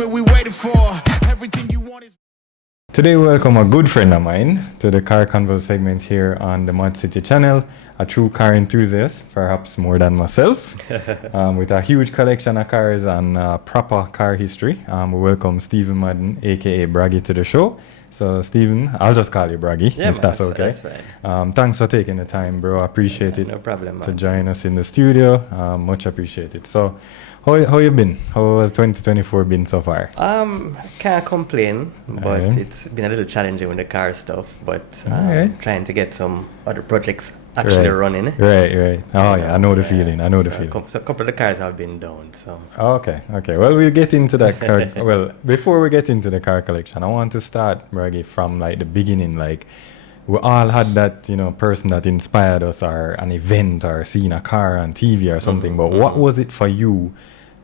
moment we waited for. Everything you want is. Today we welcome a good friend of mine to the Car Convos segment here on the ModzCity channel, a true car enthusiast, perhaps more than myself, with a huge collection of cars and proper car history. We welcome Stephen Madden, aka Broggy, to the show. So Stephen, I'll just call you Broggy, if that's okay. That's fine. Thanks for taking the time, bro. I appreciate it. No problem, man. To join us in the studio. Much appreciated. So, how you been? How has 2024 been so far? Can't complain, but it's been a little challenging with the car stuff. But trying to get some other projects actually running. Right. Oh yeah, I know the feeling. I know the feeling. So a couple of the cars have been down. So. Okay. Well, we'll get into that car. Well, before we get into the car collection, I want to start, Broggy, from like the beginning. Like, we all had that, person that inspired us, or an event, or seeing a car on TV or something. But what was it for you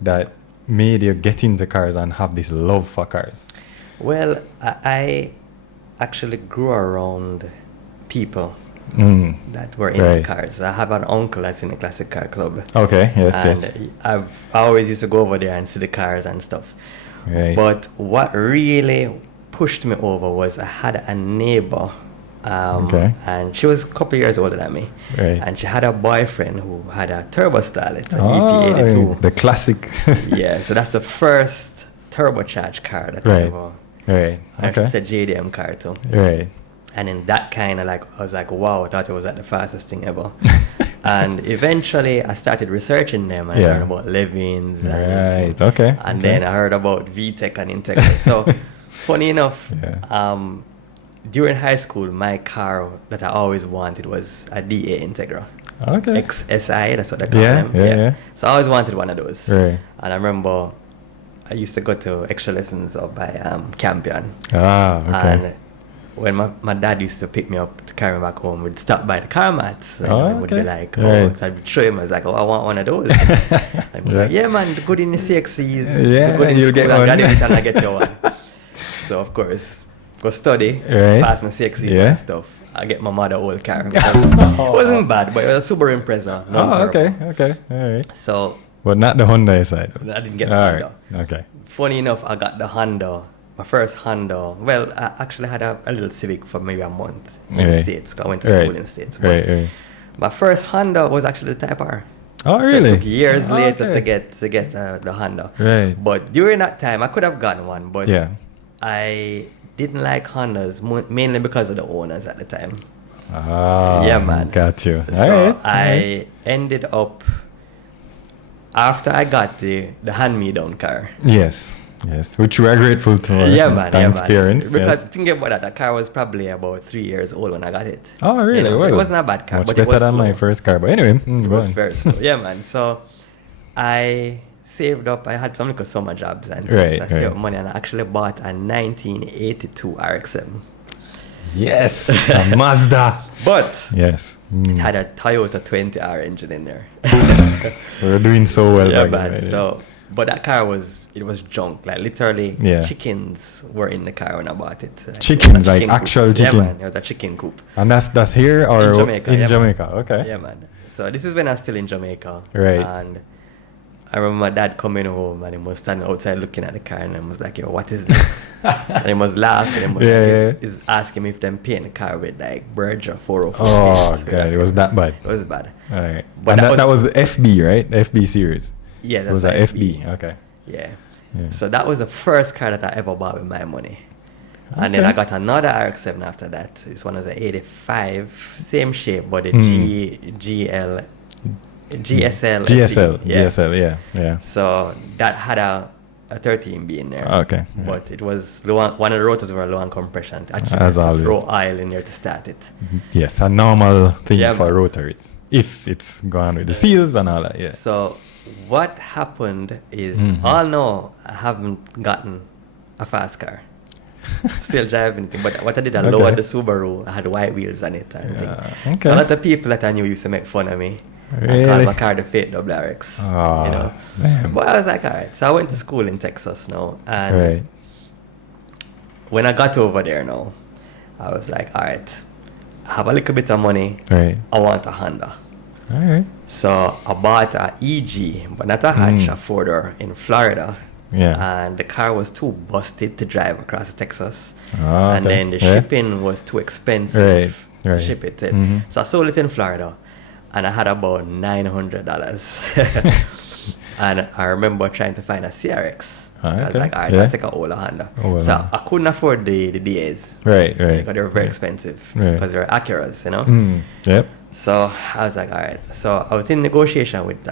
that made you get into cars and have this love for cars? Well, I actually grew around people that were into cars. I have an uncle that's in the classic car club. Okay, yes. I always used to go over there and see the cars and stuff. Right. But what really pushed me over was I had a neighbor. And she was a couple years older than me. Right. And she had a boyfriend who had a turbo style. It's an EP82. The classic. Yeah, so that's the first turbocharged car that I ever. Right. Okay. It's a JDM car too. Right. And in that kind of I was like, wow, I thought it was like the fastest thing ever. And eventually I started researching them and I learned about Levins. And then I heard about VTEC and Integra. So funny enough, during high school, my car that I always wanted was a DA Integra. Okay. XSI, that's what they call them. Yeah. So I always wanted one of those. Right. And I remember I used to go to extra lessons up by Campion. Okay. And when my dad used to pick me up to carry me back home, we'd stop by the car mats. And would be like, so I'd show him. I was like, I want one of those. I'd be like, yeah, man, good in the CXCs. Yeah, good in you'll school, get one. And I get your one. So, of course, go study, pass my CXCs and stuff. I get my mother old car. It wasn't bad, but it was a Subaru Impreza. Okay. All right. So, but not the Honda side. I didn't get the Honda. Okay. Funny enough, I got the Honda. My first Honda. Well, I actually had a little Civic for maybe a month in the States. I went to school in the States. My first Honda was actually the Type R. Oh, really? So it took years later to get the Honda. Right. But during that time, I could have gotten one, but I didn't like Hondas mainly because of the owners at the time. Yeah, man. Got you. So I ended up, after I got the hand-me-down car. Yes, which we are grateful to. Thanks, parents. Because think about that car was probably about 3 years old when I got it. Oh, really? So it wasn't a bad car. Much but better it was than slow. my first car. But anyway, it was very slow. Yeah, man. So I saved up. I had some little summer jobs and things. I saved up money and I actually bought a 1982 RX-7. Yes, a Mazda. But it had a Toyota 20R engine in there. We're doing so well. Yeah, man. So, but that car was junk. Like literally, chickens were in the car when I bought it. Chickens, like actual chicken. Yeah, man. It was a chicken coop. And that's here or in Jamaica? In Jamaica. Okay. Yeah, man. So this is when I was still in Jamaica. Right. And I remember my dad coming home and he was standing outside looking at the car and I was like, yo, what is this? And he was laughing and he's asking me if them paint the car with like Berger 404. Oh, God, it was that bad. It was bad. All right. But that was the FB, right? The FB series. Yeah, that was a FB. Okay. Yeah. So that was the first car that I ever bought with my money. And then I got another RX-7 after that. This one was an 85, same shape, but a GSL, yeah. So that had a 13B in there. Okay. But it was low one of the rotors were low on compression. Actually, as always, throw oil in there to start it. Yes, a normal thing for rotors if it's gone with the seals and all that. Yeah. So what happened is, all know I haven't gotten a fast car. Still driving it, but what I did, I lowered the Subaru. I had white wheels on it and thing. So a lot of people that I knew used to make fun of me. Really? I called my car the fake double RX. Oh, damn. But I was like, all right. So I went to school in Texas now, and when I got over there now, I was like, all right, I have a little bit of money. Right. I want a Honda. All right. So I bought a EG, but not a hatch, a four-door in Florida. And the car was too busted to drive across Texas. Oh, and then the shipping was too expensive to ship it in. So I sold it in Florida. And I had about $900. And I remember trying to find a CRX. I was like, all right, I'll take an older Honda. So I couldn't afford the DAs. Right. Because they were very expensive. Because they were Acuras, you know? Yep. So I was like, all right. So I was in negotiation with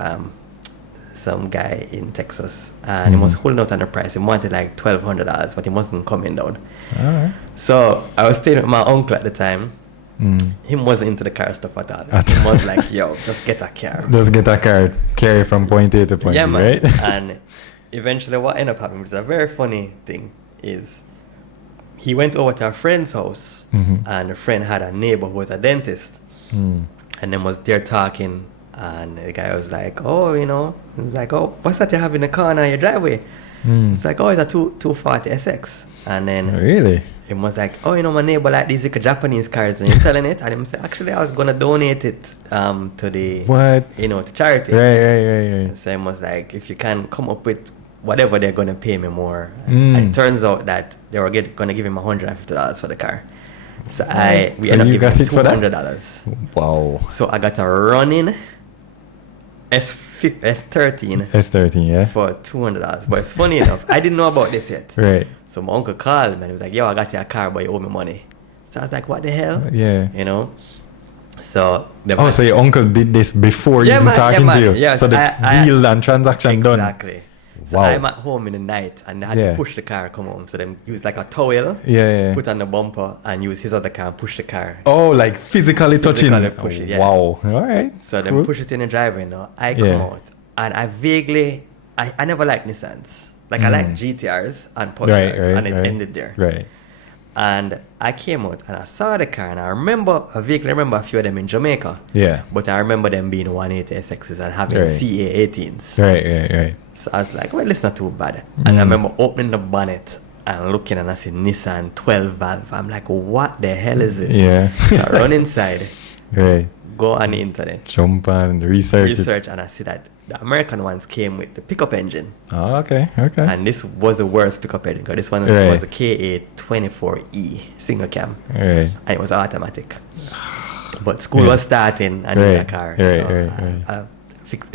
some guy in Texas. And he was holding out on the price. He wanted like $1,200, but he wasn't coming down. All right. So I was staying with my uncle at the time. He wasn't into the car stuff at all. He was like, yo, just get a car. Just get a car, carry from point A to point B, right? And eventually what ended up happening, which is a very funny thing, is he went over to a friend's house, and the friend had a neighbor who was a dentist. And then was there talking, and the guy was like, oh, you know, he was like, oh, what's that you have in the car in your driveway? It's like, oh, it's a 240 SX. And then really? It was like, oh, you know, my neighbor like these like Japanese cars, and you're selling it. And he said, actually, I was gonna donate it to the to charity. Right. So it was like, if you can come up with whatever they're gonna pay me more. And it turns out that they were gonna give him $150 for the car. So we ended up giving $200. Wow. So I got a running S13. S13, for $200. But it's funny enough, I didn't know about this yet. Right. So my uncle called me and he was like, yo, I got you a car, but you owe me money. So I was like, what the hell? You know? So so your uncle did this before even talking to you? Yeah, so the deal and transaction done? Exactly. So I'm at home in the night and I had to push the car come home. So then use like a towel, put on the bumper and use his other car and push the car. Oh, like physically touching? Push it, Wow. All right. So then push it in the driveway now. I come out and I never liked Nissans. Like I like GTRs and Pulsars and it ended there. Right. And I came out and I saw the car and I remember a few of them in Jamaica. Yeah. But I remember them being 180 SXs and having CA18s. Right. So I was like, well, it's not too bad. And I remember opening the bonnet and looking and I see Nissan 12 valve. I'm like, what the hell is this? Yeah. So I run inside. Right. Go on the internet. Jump and research and I see that the American ones came with the pickup engine. Oh, okay. And this was the worst pickup engine because this one was a KA24E single cam. Right. And it was automatic. But school was starting and needed a car. I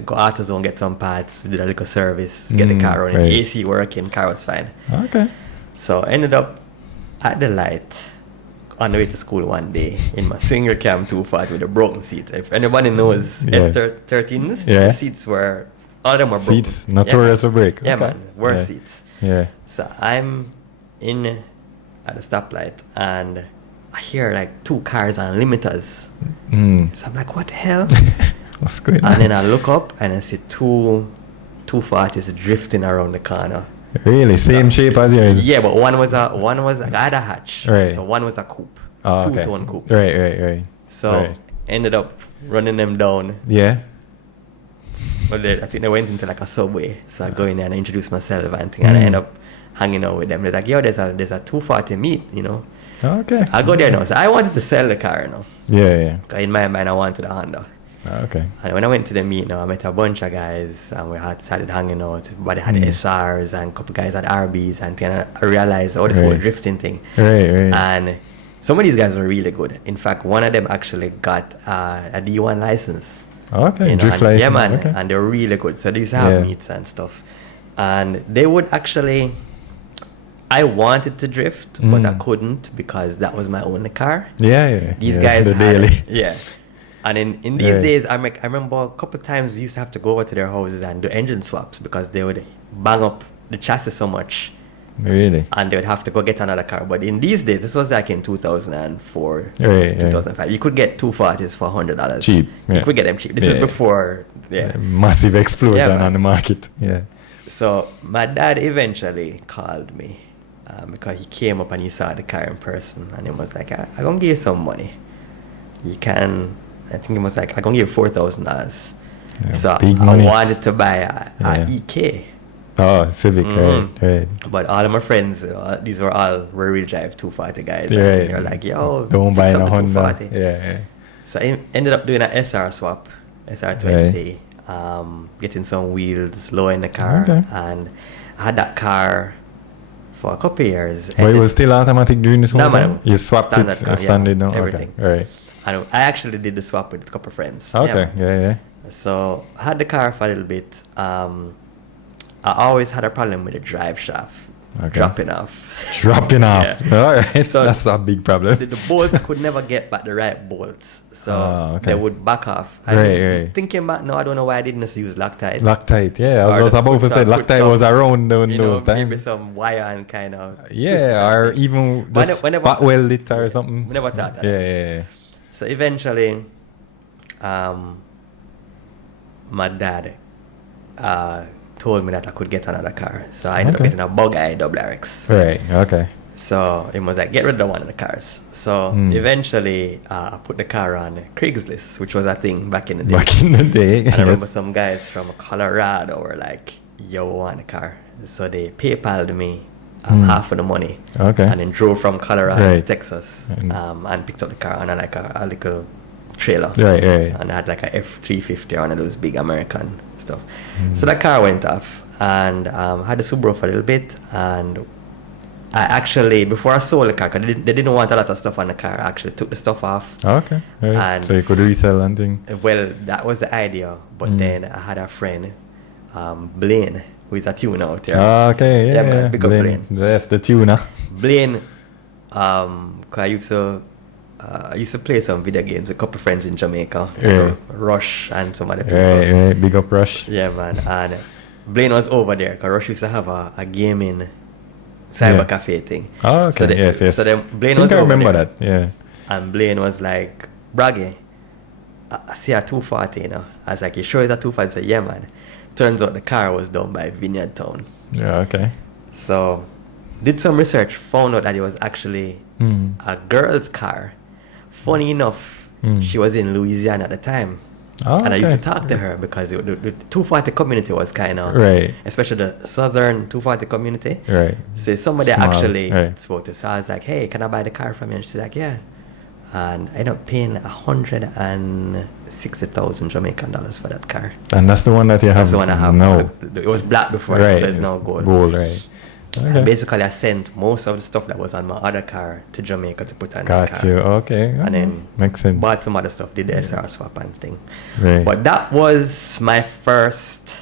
go AutoZone, get some parts, did a little service, get the car running, AC working, car was fine. Okay. So I ended up at the light on the way to school one day in my single cam 240 with a broken seat. If anybody knows S13s, the seats were, all of them were broken. Seats, notorious for break. Yeah, man, worse seats. Yeah. So I'm in at the stoplight and I hear like two cars on limiters. So I'm like, what the hell? What's going on? And then I look up and I see two 240s drifting around the corner. Really? Same shape as yours? Yeah, but one was I had a hatch. Right. So one was a coupe. Oh, two-tone coupe. Right. So ended up running them down. Yeah. Well, I think they went into like a subway. So I go in there and I introduce myself and thing, and I end up hanging out with them. They're like, yo, there's a 240 meet, you know. Okay. So I go there now. So I wanted to sell the car, you know. Yeah. In my mind, I wanted a Honda. Okay. And when I went to the meet now, I met a bunch of guys and we started hanging out. Everybody had SRs and a couple guys had RBs and I realized this whole drifting thing. Right. And some of these guys were really good. In fact, one of them actually got a D1 license. Okay, drift license. Yeah, man. Okay. And they were really good. So they used to have meets and stuff. And they would actually... I wanted to drift, but I couldn't because that was my only car. Yeah. These guys had... Yeah. And in these days, I remember a couple of times I used to have to go over to their houses and do engine swaps because they would bang up the chassis so much. Really? And they would have to go get another car. But in these days, this was like in 2004, 2005. You could get 240s for $100. Cheap. You could get them cheap. This is before... massive explosion on the market. Yeah. So my dad eventually called me because he came up and he saw the car in person. And he was like, I'm going to give you some money. You can... I think it was like, I'm going to give you $4,000. So I wanted to buy a EK. Oh, Civic, right. But all of my friends, these were all rear-wheel drive 240 guys. Right. And they're like, yo, don't buy a Honda. 240. Yeah. So I ended up doing an SR swap, SR20, getting some wheels low in the car. Okay. And I had that car for a couple of years. But it was still automatic during this whole No, time? man. You swapped Standard it car, standard yeah, now? everything. Okay, right. And I actually did the swap with a couple of friends. Okay, yeah. So I had the car for a little bit. I always had a problem with the drive shaft. Okay. Dropping off. Yeah. All right. So that's a big problem. The bolts could never get back the right bolts. So okay. they would back off. Right. Thinking back now, I don't know why I didn't just use Loctite. Loctite, yeah. I was about to say Loctite was around those times. Maybe some wire and kind of. Yeah, or even just spot weld it or something. We never thought that. Yeah. So eventually, my dad told me that I could get another car. So I ended up getting a Broggy RX. Right, okay. So it was like, get rid of the one of the cars. So eventually, I put the car on Craigslist, which was a thing back in the day. And I remember some guys from Colorado were like, yo, I want a car. So they PayPal'd me half of the money. Okay. And then drove from Colorado to Texas and picked up the car on a little trailer. Right. And I had like a F350 or one of those big American stuff. So that car went off and had the Subaru for a little bit. And I actually, before I sold the car, because they didn't want a lot of stuff on the car, I actually took the stuff off. Okay. Right. And so you could resell and thing. Well, that was the idea. But then I had a friend, Blaine, who is a tuner out there. Okay, yeah. Man, pick up Blaine. That's the tuner. Blaine, cause I used to play some video games with a couple of friends in Jamaica. Yeah. Rush and some other people. Right. Big up Rush. Yeah, man. And Blaine was over there because Rush used to have a gaming cyber cafe thing. Oh, okay. Yes. So then Blaine I was over remember there. that, yeah. And Blaine was like, Broggy, I see a 240, you know. I was like, you sure it's a 240? He said, yeah, man. Turns out the car was done by Vineyard Town. Yeah, okay. So, did some research, found out that it was actually a girl's car. Funny enough, she was in Louisiana at the time. Oh, and I used to talk to her because the 240 community was kind of, right, especially the southern 240 community. Right. So somebody Small, actually right. spoke to her. So I was like, hey, can I buy the car from you? And she's like, yeah. And I ended up paying $160,000 Jamaican dollars for that car. And that's the one that you have? That's the one I have. No. It was black before, right. so it's now gold. Gold, right. Okay. And basically, I sent most of the stuff that was on my other car to Jamaica to put on that car. Got you, okay. And then makes sense. bought some other stuff, did the SR swap and thing. Right. But that was my first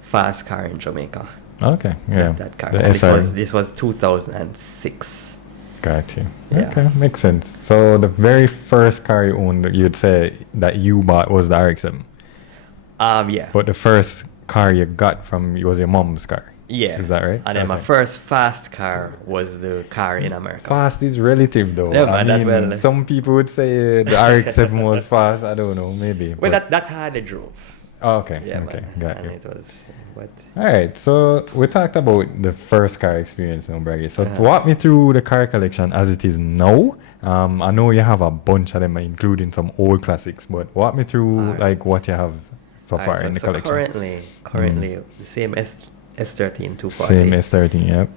fast car in Jamaica. Okay, yeah. That car. The SR. This was 2006. Got you. Yeah. Okay, makes sense. So the very first car you owned, you'd say that you bought was the RX-7? Yeah. But the first car you got was your mom's car? Yeah. Is that right? And then my first fast car was the car in America. Fast is relative though. Yeah, man, I mean, some people would say the RX-7 was fast. I don't know, maybe. Well, that hardly drove. Oh, okay. Yeah, okay, man. got And you. it was, what? All right, so we talked about the first car experience now, Broggy. So walk me through the car collection as it is now. I know you have a bunch of them, including some old classics, but walk me through like what you have so far in the collection. Currently, the same S13 240. Same S13, yep.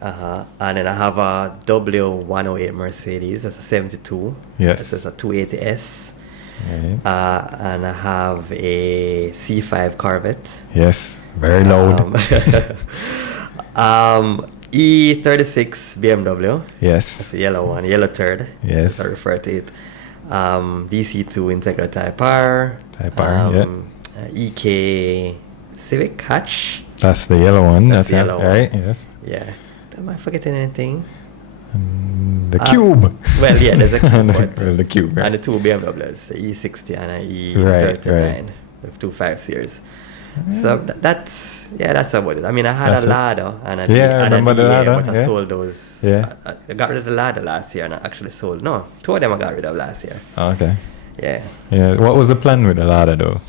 And then I have a W108 Mercedes. That's a 72. Yes. This is a 280S. Right. And I have a C5 Corvette. Yes, very loud. E36 BMW. Yes. That's the yellow one, yellow turd. Yes. I refer to it. DC2 Integra Type R. EK Civic hatch. That's the yellow one. That's the yellow one. Right, yes. Yeah. Am I forgetting anything? The Cube. Well, yeah, there's a Cube. Well, the Cube, right. And the two BMWs, the E60 and an E39 with 2.5 series. So that's about it. I mean, I had a Lada and a remember the Lada, but I sold those. Yeah. I got rid of the Lada last year and I actually sold. No, two of them I got rid of last year. Oh, okay. Yeah. Yeah. What was the plan with the Lada though?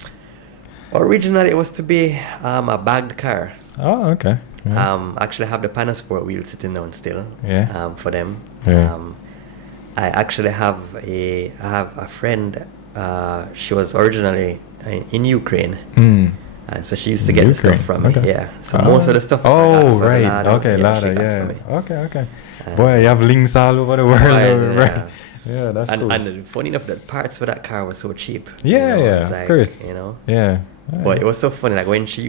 Originally, it was to be a bagged car. Oh, okay. Yeah. Actually have the Panasport wheel sitting down still. Yeah. For them. Yeah. I actually have a friend. She was originally in Ukraine. And so she used to get the stuff from me. Yeah. So most of the stuff. Oh, right. Okay, Lada. Yeah. Okay. Boy, you have links all over the world. Right. Yeah, that's cool. And funny enough, that parts for that car were so cheap. Yeah, like, of course. You know. Yeah. But it was so funny. Like when she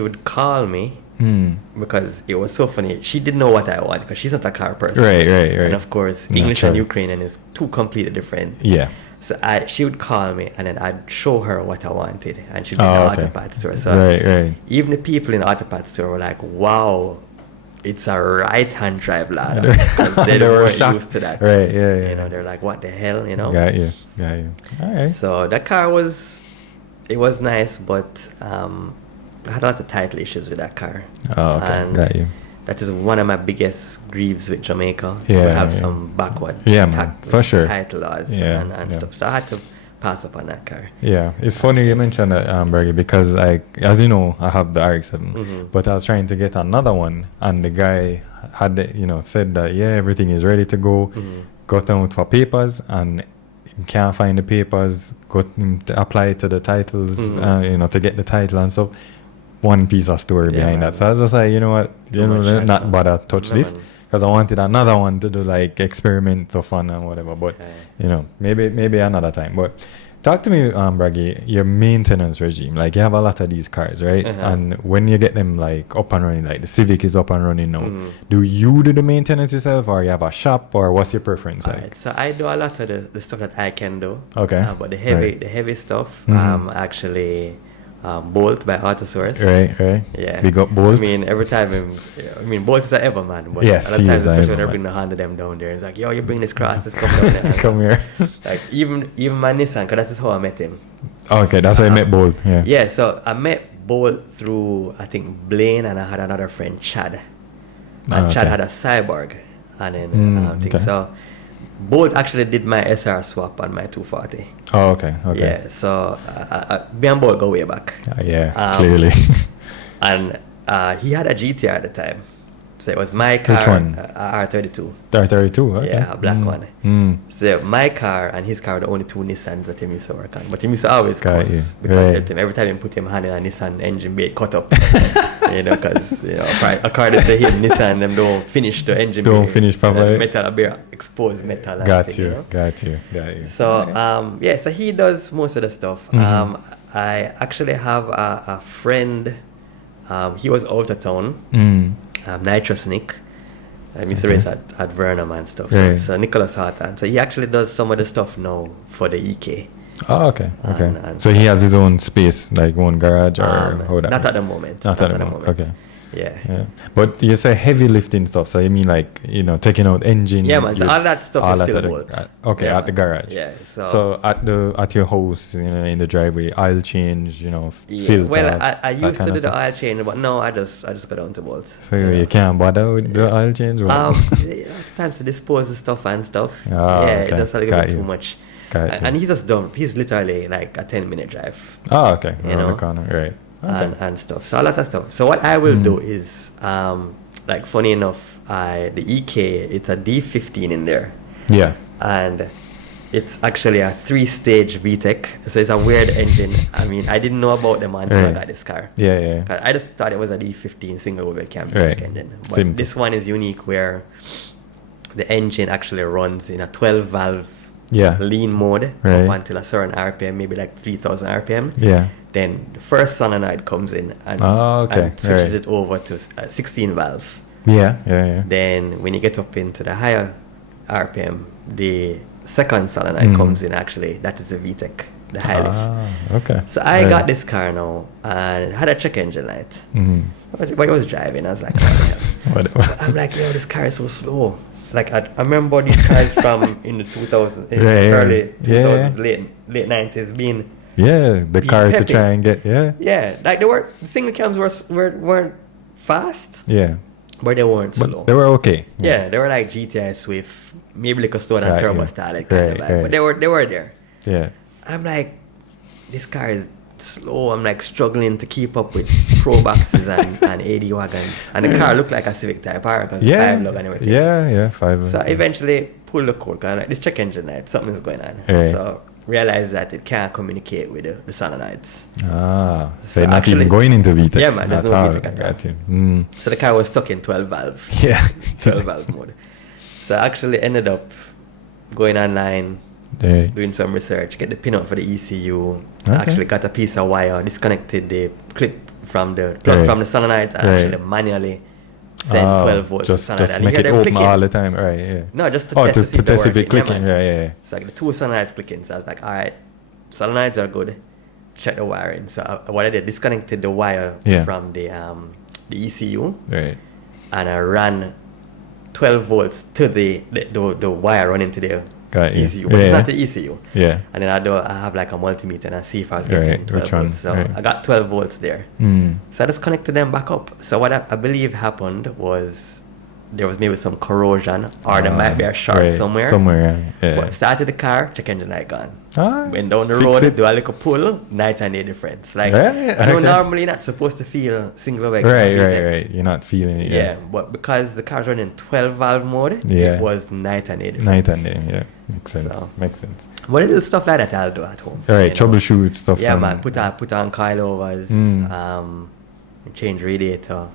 would call me because it was so funny. She didn't know what I wanted because she's not a car person. Right. And of course, English and Ukrainian is two completely different. Yeah. So she would call me and then I'd show her what I wanted, and she'd be in the auto parts store. So even the people in the auto parts store were like, "Wow, it's a right-hand drive ladder," because they weren't used to that. Right. Yeah. You know, they're like, "What the hell?" You know. Got you. All right. So that car was nice, but I had a lot of title issues with that car. Oh, okay. And got you. that is one of my biggest grieves with Jamaica. Yeah, we have some backward for sure. title laws and stuff. So I had to pass up on that car. Yeah, it's funny you mentioned that, Broggy, because as you know, I have the RX-7, but I was trying to get another one, and the guy had, said that, everything is ready to go, got down for papers, and you can't find the papers, got him to apply to the titles, to get the title and stuff. One piece of story behind that. So I was just like, you know what, not bother touch this, because I wanted another one to do like experiment stuff on and whatever. But maybe another time. But talk to me, Broggy, your maintenance regime. Like, you have a lot of these cars, right? And when you get them like up and running, like the Civic is up and running now, do you do the maintenance yourself, or you have a shop, or what's your preference? Right. So I do a lot of the stuff that I can do. Okay. But the heavy stuff, actually. Bolt by Autosource. Right. Yeah. We got Bolt. I mean, every time, Bolt is ever, man. But yes, a lot of times, especially when I man. bring the Honda them down there, it's like, yo, you bring this cross, this come down there. Come here. Like, even my Nissan, because that's how I met him. Okay, that's how I met Bolt, yeah. Yeah, so I met Bolt through, I think, Blaine, and I had another friend, Chad. And Chad had a Cyborg. And then, so Bolt actually did my SR swap on my 240. Oh, okay. Yeah, so me and Bolt go way back. Clearly. And he had a GTR at the time. So it was my car. Which one? R32. R32, okay. Yeah, a black one. So my car and his car were the only two Nissans that he used to work on. But he used to always cuss, because every time he put him hand in a Nissan engine bay cut up. Because according to him, Nissan them don't finish the engine bay. Don't finish properly. Metal, bare exposed metal. Got you. So so he does most of the stuff. I actually have a friend. He was out of town. Nitrous Nick. I used to race at Vernum and stuff. So Nicholas Hartan. So he actually does some of the stuff now for the EK. Oh, okay. And so he has his own space, like one garage, or how that? Not at the moment. Not at the moment. Okay. Yeah. But you say heavy lifting stuff, so you mean like, taking out engine? Yeah, man. So all that stuff is still Bolt. At the garage. Yeah. So at your house, in the driveway, oil change, filter. Well, I used to do the oil change, but no, I just go down to Bolt. So you can't bother with the oil change? Sometimes to dispose of stuff and stuff. Okay. It does a little bit too much. And he's just done. He's literally like a 10-minute drive. Oh, okay. Around the corner, right. Okay. And stuff. So a lot of stuff. So what I will do is, like, funny enough, the EK, it's a D15 in there. Yeah. And it's actually a 3-stage VTEC. So it's a weird engine. I mean, I didn't know about them until I got this car. Yeah. I just thought it was a D15 single-wheel cam VTEC engine. But this one is unique, where the engine actually runs in a 12-valve lean mode up until a certain RPM, maybe like 3,000 RPM. Yeah. Then the first solenoid comes in and switches it over to 16 valve. Yeah. Then when you get up into the higher RPM, the second solenoid comes in. Actually, that is a VTEC, the high lift. Okay. So I got this car now and it had a check engine light. But it was driving. I was like, what the hell? I'm like, yo, this car is so slow. Like I remember these cars from in the 2000s, early 2000s, late 90s being. Yeah, the car to try and get, Yeah, like the single cams weren't fast. Yeah. But they weren't slow. They were okay. Yeah, they were like GTI Swift, maybe like a Stone and Turbo style, like kind of like. But they were there. Yeah. I'm like, this car is slow. I'm like struggling to keep up with Pro Boxes and 80 wagons. And the car looked like a Civic Type R because 5-lug and everything. Yeah, 5-lug. So eventually pulled the code, because I'm like, this check engine light, something's going on. So realize that it can't communicate with the solenoids. So not even going into VTEC. Yeah, man, there's no VTEC at all. So the car was stuck in 12 valve. Yeah. 12 valve mode. So I actually ended up going online, doing some research, get the pin out for the ECU. I actually got a piece of wire, disconnected the clip from the plug from the solenoid and actually manually send 12 volts just, to solenoid. just and make you it hear them open clicking. all the time, right? Yeah. No, just to test to see test if it it clicking. Yeah. So like the 2 solenoids clicking. So I was like, all right, solenoids are good. Check the wiring. So what I did, disconnected the wire from the ECU, right, and I ran 12 volts to the wire running to the ECU, but it's not the ECU. Yeah. And then I have like a multimeter and I see if I was getting 12 volts. So I got 12 volts there. So I just connected them back up. So what I believe happened was there was maybe some corrosion or there might be a short somewhere. Yeah. But started the car, check engine light gone. Went down the Fix road, it. do a little pull, night and day difference. Like, I know normally you're not supposed to feel single leg. Right. You're not feeling it. Yeah, but because the car's running 12 valve mode, it was night and day difference. Night and day, yeah. Makes sense. But little stuff like that I'll do at home. Right, troubleshoot stuff. Yeah, man. Put on coilovers, change radiator.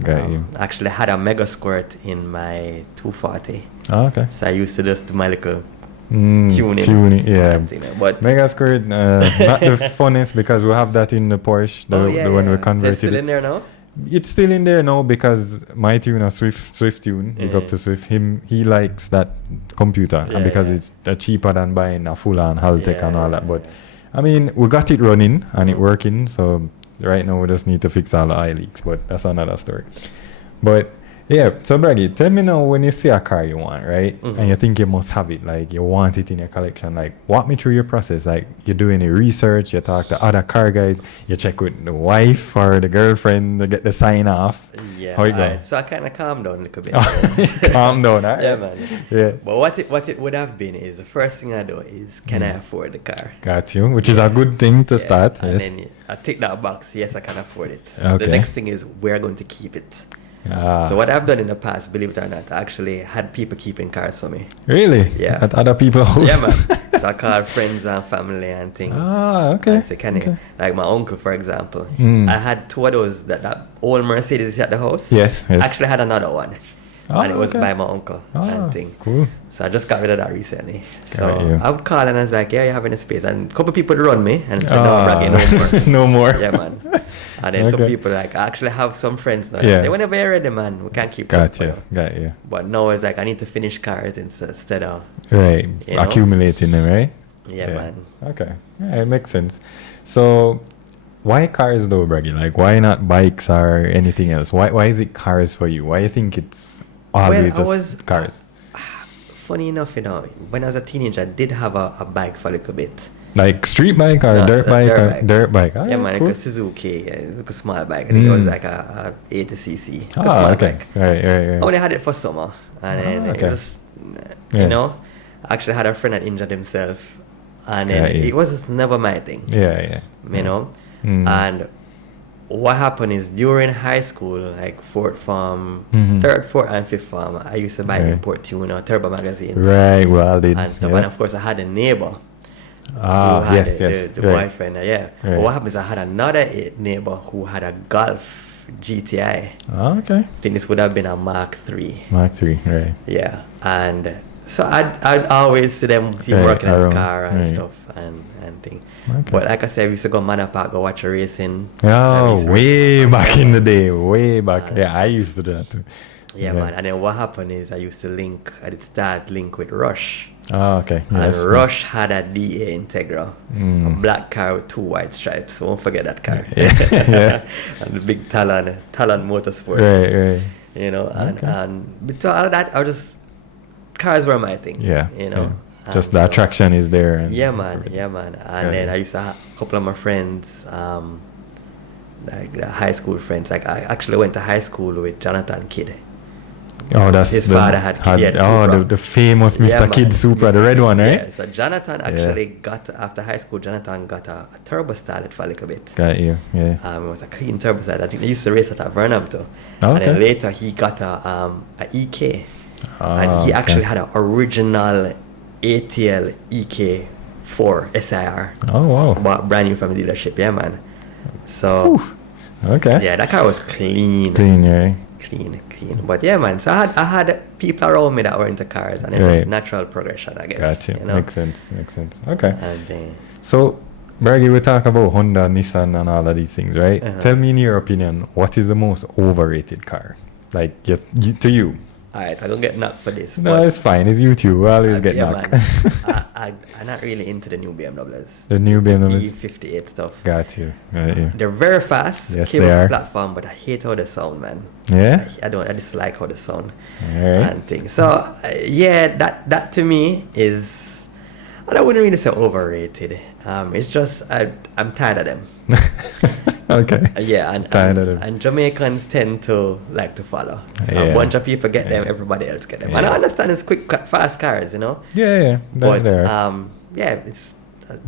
Got you. Actually had a mega squirt in my 240. Oh, okay. So I used to just do my little tuning. Yeah. But mega squirt, not the funnest because we have that in the Porsche. The one we converted. Is it still in there now? It's still in there now because my tuner, Swift Tune, big up to Swift, he likes that computer and because it's cheaper than buying a full-on Haltech and all that. But I mean, we got it running and it working, so right now we just need to fix all the eye leaks, but that's another story. But yeah, so Broggy, tell me now when you see a car you want, right? And you think you must have it, like you want it in your collection, like walk me through your process. Like you do any research, you talk to other car guys, you check with the wife or the girlfriend to get the sign off. Yeah. How it go? Right. So I kind of calm down a little bit. Calm down, right? Yeah, man. Yeah. But what it would have been is the first thing I do is can I afford the car? Got you, which is a good thing to start. And yes. then I tick that box. Yes, I can afford it. Okay. The next thing is we're going to keep it. So what I've done in the past, believe it or not, I actually had people keeping cars for me. Really? Yeah. At other people's house? Yeah, man. So I called friends and family and things. Okay. And say, like my uncle, for example. I had 2 of those, that old Mercedes at the house. Yes. I actually had another one. And it was by my uncle and thing. Cool. So I just got rid of that recently. So I would call and I was like, yeah, you have any space? And a couple people would run me and said, no, Broggy, no more. No more. Yeah, man. And then some people like, I actually have some friends now. Say, whenever you're ready, man, we can't keep Got you. But now it's like, I need to finish cars instead of... Right. Accumulating them, right? Yeah, man. Okay. Yeah, it makes sense. So... why cars though, Broggy? Like, why not bikes or anything else? Why is it cars for you? Why you think it's always just cars? Funny enough, when I was a teenager, I did have a bike for a little bit. Like street bike or dirt bike? Dirt bike. Yeah, man, cool. Like a Suzuki, like a small bike. I think it was like a 80cc. Okay. Right. I only had it for summer. And then it was, I actually had a friend that injured himself. And then it was just never my thing. Yeah. You know? And what happened is during high school, like fourth form, third, fourth, and fifth form, I used to buy import tuner, turbo magazines. Right, well, and stuff. And of course, I had a neighbor. The boyfriend. Right. But what happens? I had another neighbor who had a Golf GTI. Okay. I think this would have been a Mark III. Right. Yeah, and so I'd always see them working on his car and stuff and thing. Okay. But like I said, we used to go Manor Park, go watch a racing. Oh, way back in the day, way back. Yeah, I used to do that too. Yeah, man. And then what happened is I did start link with Rush. Oh, okay. And Rush had a DA Integra, a black car with 2 white stripes. So won't forget that car. Yeah. And the big Talon Motorsports. Right. And between all of that, cars were my thing. Yeah. Just the so, attraction is there. And yeah, man. And then I used to have a couple of my friends, like the high school friends. Like I actually went to high school with Jonathan Kidd. Oh, that's his father had the famous Mr. Kidd Supra, the red one, right? Yeah, so Jonathan actually got, after high school, Jonathan got a turbo started for a little bit. Got you, yeah. It was a clean turbo started. I think they used to race at Vernam too. Oh, and then later he got a EK. And he actually had an original ATL EK4 SIR. Oh, wow. Bought brand new from the dealership, yeah, man. So, okay. Yeah, that car was clean. Clean, yeah. Clean. But yeah, man. So I had people around me that were into cars, and it was natural progression, I guess. Gotcha. Makes sense. Okay. And so, Broggy, we talk about Honda, Nissan, and all of these things, right? Tell me, in your opinion, what is the most overrated car? Like, to you. Alright, I don't get knocked for this. No, it's fine. It's YouTube. We always get knocked. I'm not really into the new BMWs. The new BMWs? E58 stuff. Got you. They're very fast. Yes, came they on are. the platform, but I hate how they sound, man. Yeah? I dislike how they sound. Alright. And things. So, that to me is, I wouldn't really say overrated. It's just, I'm tired of them. Okay. And Jamaicans tend to like to follow. So a bunch of people get them, everybody else get them. And I understand it's quick, fast cars, you know. Yeah. But it's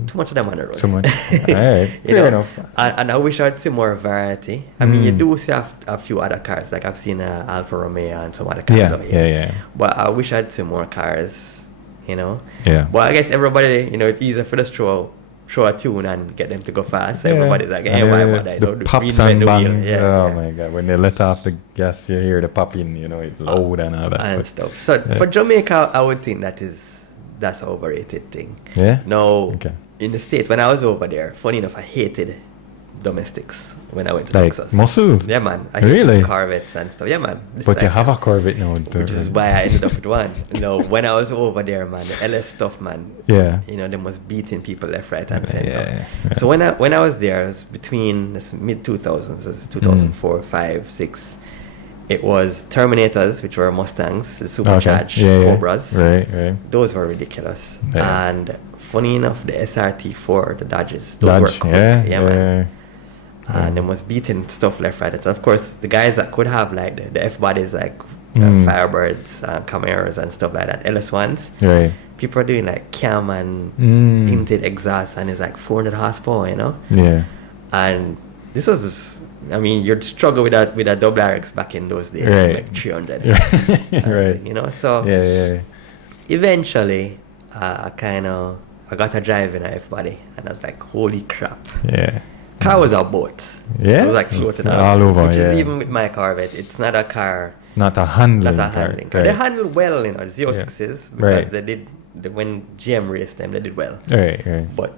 too much of them on the road. Too much. Alright. Fair enough. And I wish I'd see more variety. I mean, you do see a few other cars. Like I've seen Alfa Romeo and some other cars out here. Yeah. But I wish I'd see more cars, you know. Yeah. But I guess everybody, you know, it's easier for the show a tune and get them to go fast. So everybody's like, hey, why would I? The pops and bangs. Yeah, my God. When they let off the gas, you hear the popping, you know, it loud and all that. And stuff. So for Jamaica, I would think that's an overrated thing. Yeah? No, in the States, when I was over there, funny enough, I hated domestics when I went to like Texas. muscles? Yeah, man. I hated Corvettes and stuff. Yeah, man. But you have a Corvette now. Which is why I ended up with one. You know, when I was over there, man, the LS stuff, man. Yeah. You know, they was beating people left, right, and center. Yeah. So when I was there, it was between the mid 2000s, it was 2004, 5, 6. It was Terminators, which were Mustangs, the supercharged Cobras. Right. Those were ridiculous. Yeah. And funny enough, the SRT4, the Dodges, those were quick. Yeah, man. And they was beating stuff left, right. And of course, the guys that could have like the F bodies, like Firebirds, Camaros, and stuff like that, LS1s. Right. People are doing like cam and tinted exhaust, and it's like 400 horsepower, you know. Yeah. And this was, I mean, you'd struggle with a double RX back in those days, like 300. Right. You know, so eventually, I got a drive in a F body, and I was like, holy crap. Yeah. Car was a boat. Yeah. It was like floating all over. Which is even with my Corvette, it's not a car. Not a handling car. Right. They handle well, you know, the 06s, because they did, when GM raced them, they did well. Right. But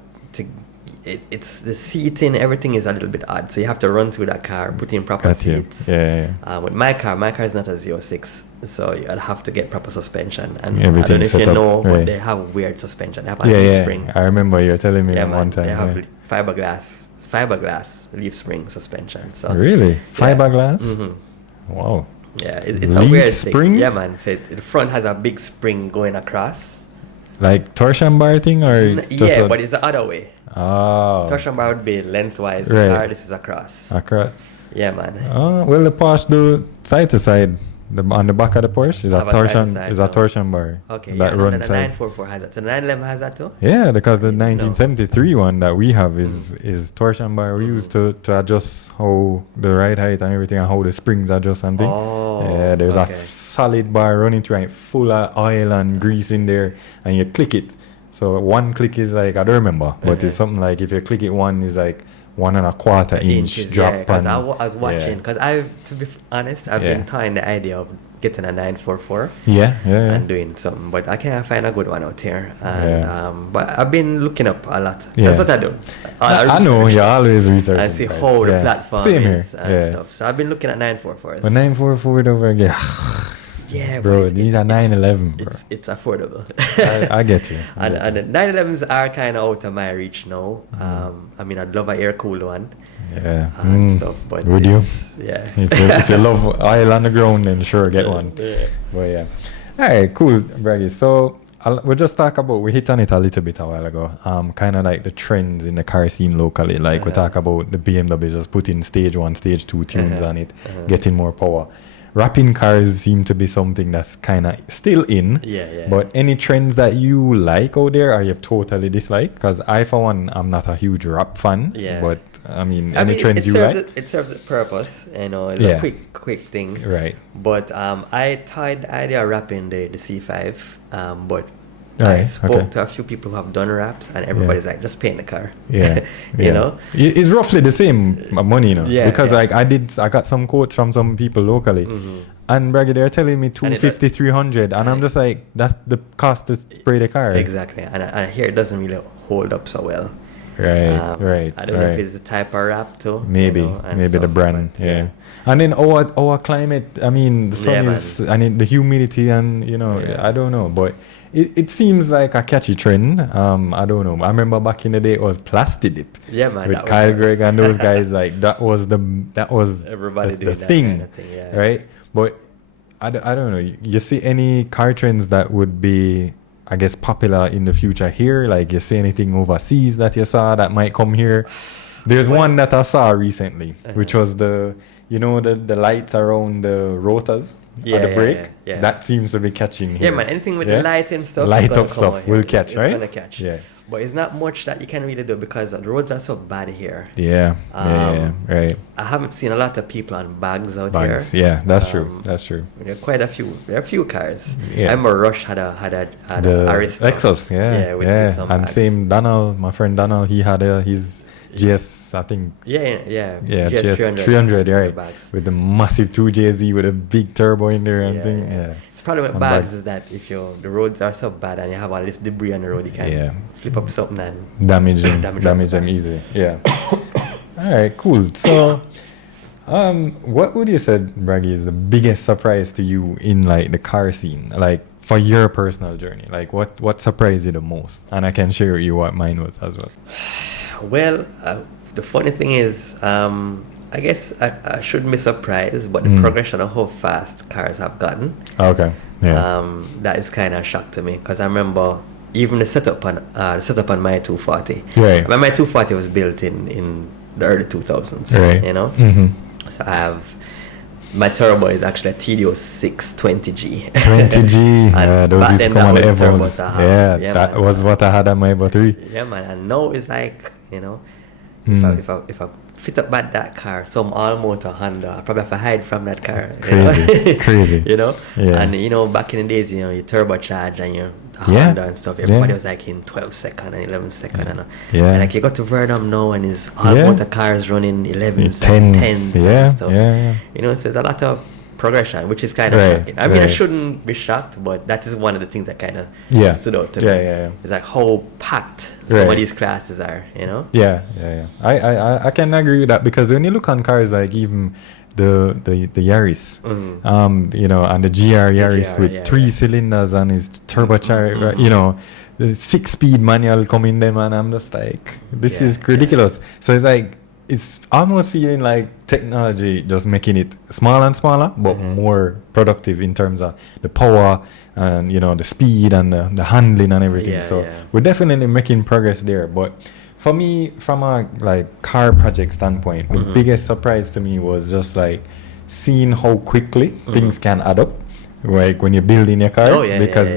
it's the seating, everything is a little bit odd. So you have to run through that car, put in proper seats. Yeah. With my car is not a 06, so you'd have to get proper suspension. And everything I don't know if you know, but they have weird suspension. They have a leaf spring. I remember you were telling me one time. They have fiberglass leaf spring suspension. So really? Fiberglass? Mm-hmm. Wow. Yeah, it's a weird spring? Thing. Yeah, man. So the front has a big spring going across. Like torsion bar thing, or just but it's the other way. Oh. Torsion bar would be lengthwise. Right. This is across. Yeah, man. Oh, well, the Porsche do side to side. On the back of the Porsche is a torsion bar. Okay, that the 944 has that. So the 911 has that too? Yeah, because the 1973 one that we have is torsion bar. We used to adjust how the ride height and everything, and how the springs adjust and things. Oh, yeah, there's a solid bar running through it, full of oil and grease in there, and you click it. So one click is like, I don't remember, but it's something like, if you click it, one is like 1.25 inch drop. Because I was watching, because to be honest, I've been trying the idea of getting a 944 and doing something, but I can't find a good one out here. And but I've been looking up a lot. That's what I do. I know you always research and see how the platform is and stuff. So I've been looking at 944s. But 944 over again. Yeah, bro, you need a 911, bro. It's affordable. I get you. And the 911s are kind of out of my reach now. I mean, I'd love a air-cooled one. Yeah. And stuff, but would you? Yeah. If you love oil on the ground, then sure, get one. Yeah. But yeah. All right, cool, Broggy. So we'll just talk about, we hit on it a little bit a while ago, kind of like the trends in the car scene locally. Like we talk about the BMW just putting stage 1, stage 2 tunes on it, getting more power. Wrapping cars seem to be something that's kind of still in. Yeah. But any trends that you like out there, or you've totally dislike? Because I, for one, I'm not a huge rap fan. Yeah. But any trends you like? It serves its purpose. You know, it's a quick thing. Right. But I tried the idea of wrapping the C5. But Right, I spoke to a few people who have done wraps, and everybody's like, just paint the car. Yeah. You know? It's roughly the same money, you know? Yeah. Because like I got some quotes from some people locally. And Broggy, they're telling me 250, 300, and I'm just like, that's the cost to spray the car. Exactly. And I hear it doesn't really hold up so well. Right. I don't know if it's the type of wrap too. Maybe the brand. Yeah. And then our climate. I mean, the sun is, and the humidity, and I don't know, but it seems like a catchy trend. I don't know. I remember back in the day it was plastic dip. Yeah, man. With Kyle Gregg and those guys, like that was everybody the doing thing, that kind of thing, right? But I don't know. You see any car trends that would be, I guess, popular in the future here? Like you see anything overseas that you saw that might come here? There's one that I saw recently, which was the lights around the rotors at the brake. Yeah. That seems to be catching here. Yeah, man. Anything with the light and stuff. Light up stuff will catch, right? It's gonna catch. Yeah. But it's not much that you can really do because the roads are so bad here. Yeah. Right. I haven't seen a lot of people on bags out here. Yeah, that's true. That's true. There are quite a few. There are a few cars. Yeah. I remember Rush had a the Aristo. Lexus. Yeah. With some And bags. same Donald, my friend Donald, he had his GS, I think. Yeah. GS 300, right? With the massive 2JZ with a big turbo in there and thing. Yeah. It's probably with bags is that if the roads are so bad and you have all this debris on the road, you can flip up something and damage them easily. Yeah. All right, cool. So, what would you say, Broggy, is the biggest surprise to you in like the car scene, like for your personal journey? Like, what surprised you the most? And I can share with you what mine was as well. Well, the funny thing is, I guess I shouldn't be surprised, but the progression of how fast cars have gotten, that is kind of a shock to me. Because I remember even the setup on my 240. Right. My 240 was built in the early 2000s. Right. Mm-hmm. So I have my turbo is actually a TDO 6 20G. 20G. Those used to come on the Evos. Yeah, that man, was what I had on my Evo 3. Yeah, man. And now it's like, if I fit up back that car, some all motor Honda, I probably have to hide from that car. Crazy. Yeah. And back in the days, you turbocharge and your Honda and stuff. Everybody was like in 12 second and 11 second. And like you got to Verdum now and it's all motor cars running 11s, 10s and stuff. So there's a lot of progression, which is kind of shocking. I mean, I shouldn't be shocked, but that is one of the things that kind of stood out to me. It's like how packed some of these classes are, Yeah. I can agree with that, because when you look on cars like even the Yaris, and the GR Yaris with 3 cylinders and his turbocharged, the 6-speed manual coming them, and I'm just like, this is ridiculous. So it's like, it's almost feeling like technology just making it smaller and smaller, but more productive in terms of the power and the speed and the handling and everything. We're definitely making progress there. But for me, from a like car project standpoint, the biggest surprise to me was just like seeing how quickly things can add up, like when you're building your car. Because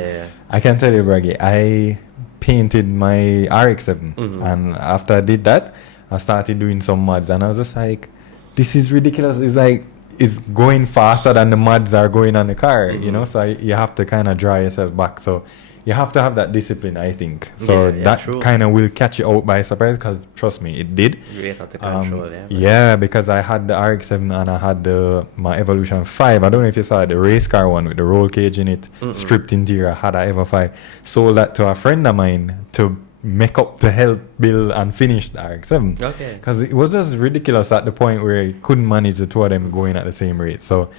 I can tell you, Broggy, I painted my RX-7, and after I did that, I started doing some mods, and I was just like, this is ridiculous. It's like, it's going faster than the mods are going on the car, so you have to kind of draw yourself back. So you have to have that discipline, I think. So that kind of will catch you out by surprise, because trust me, it did. You have to control, because I had the RX-7 and I had my Evolution 5. I don't know if you saw the race car one with the roll cage in it, stripped interior. I had a Evo 5. Sold that to a friend of mine to make up to help build and finish the RX-7. Because it was just ridiculous at the point where you couldn't manage the two of them going at the same rate. So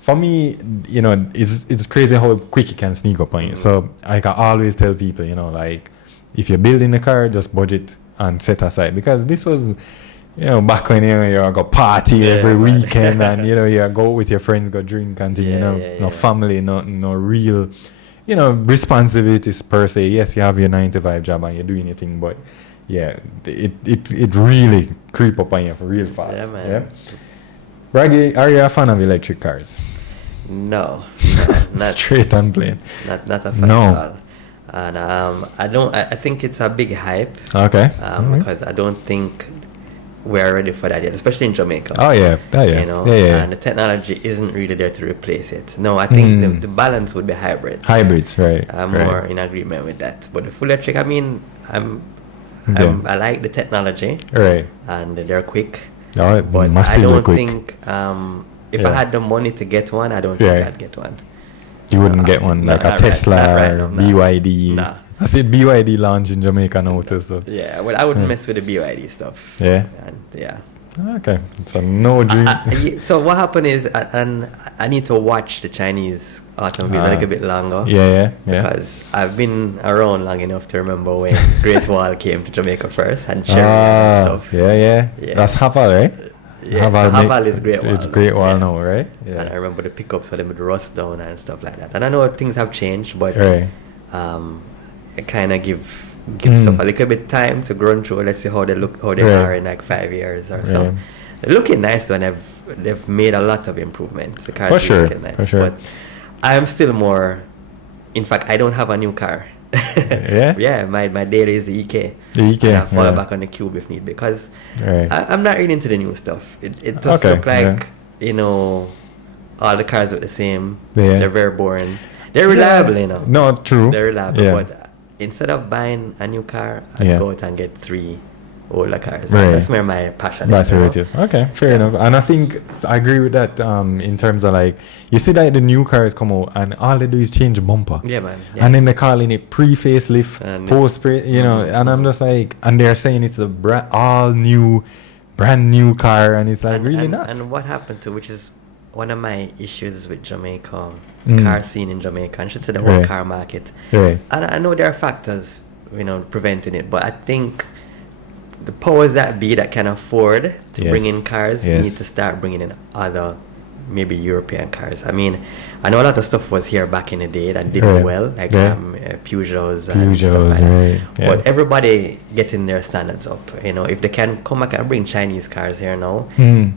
for me, it's crazy how quick it can sneak up on you. So I can always tell people, like, if you're building a car, just budget and set aside. Because this was, back when you go party every weekend and, you go with your friends, go drink and thing, no family, no real responsibilities per se. Yes, you have your 9-to-5 job and you're doing your thing, but it really creep up on you for real fast. Yeah, man. Broggy, are you a fan of electric cars? No, not straight and plain. Not a fan at all. And I think it's a big hype. Because I don't think we're ready for that yet, especially in Jamaica. And the technology isn't really there to replace it. No, I think the balance would be hybrids. Right. I'm more in agreement with that. But the full electric, I mean, I like the technology. Right. And they're quick. But I don't quick. think if I had the money to get one, I don't think I'd get one. You wouldn't get one like a Tesla or BYD? I said BYD launch in Jamaica now too, so. Yeah, well, I wouldn't mess with the BYD stuff. Yeah. And yeah. Okay, so no dream. So what happened is, and I need to watch the Chinese automobiles a little bit longer. Yeah. Because I've been around long enough to remember when Great Wall came to Jamaica first and Cherry and stuff. Yeah. That's Haval, right? Yeah, Haval is Great Wall. It's Great Wall now, right? Yeah. And I remember the pickups for them with the rust down and stuff like that. And I know things have changed, but it kind of give stuff a little bit time to grow through. Let's see how they look, how they are in like 5 years or so. They're looking nice though, and they've made a lot of improvements. The cars for sure, looking nice. For sure. But I'm still more. In fact, I don't have a new car. Yeah, my daily is the EK. The EK. And I fall back on the Cube if need, because I'm not really into the new stuff. It does look like all the cars look the same. Yeah. They're very boring. They're reliable, No, true. They're reliable, but instead of buying a new car, I'd go out and get 3 older cars. That's where my passion is. That's where it is. Okay, fair enough. And I think I agree with that in terms of like, you see that the new cars come out and all they do is change the bumper. Yeah, man. Yeah. And then they're calling it pre-facelift, post-pre, and I'm just like, and they're saying it's a brand new car, and it's like really nuts. And what happened to, which is one of my issues with Jamaica, car scene in Jamaica, and I should say the whole car market. And I know there are factors, preventing it, but I think the powers that be that can afford to bring in cars need to start bringing in other, maybe European cars. I mean, I know a lot of stuff was here back in the day that did well, like Peugeots and stuff like that. But everybody getting their standards up. If they can come back and bring Chinese cars here now,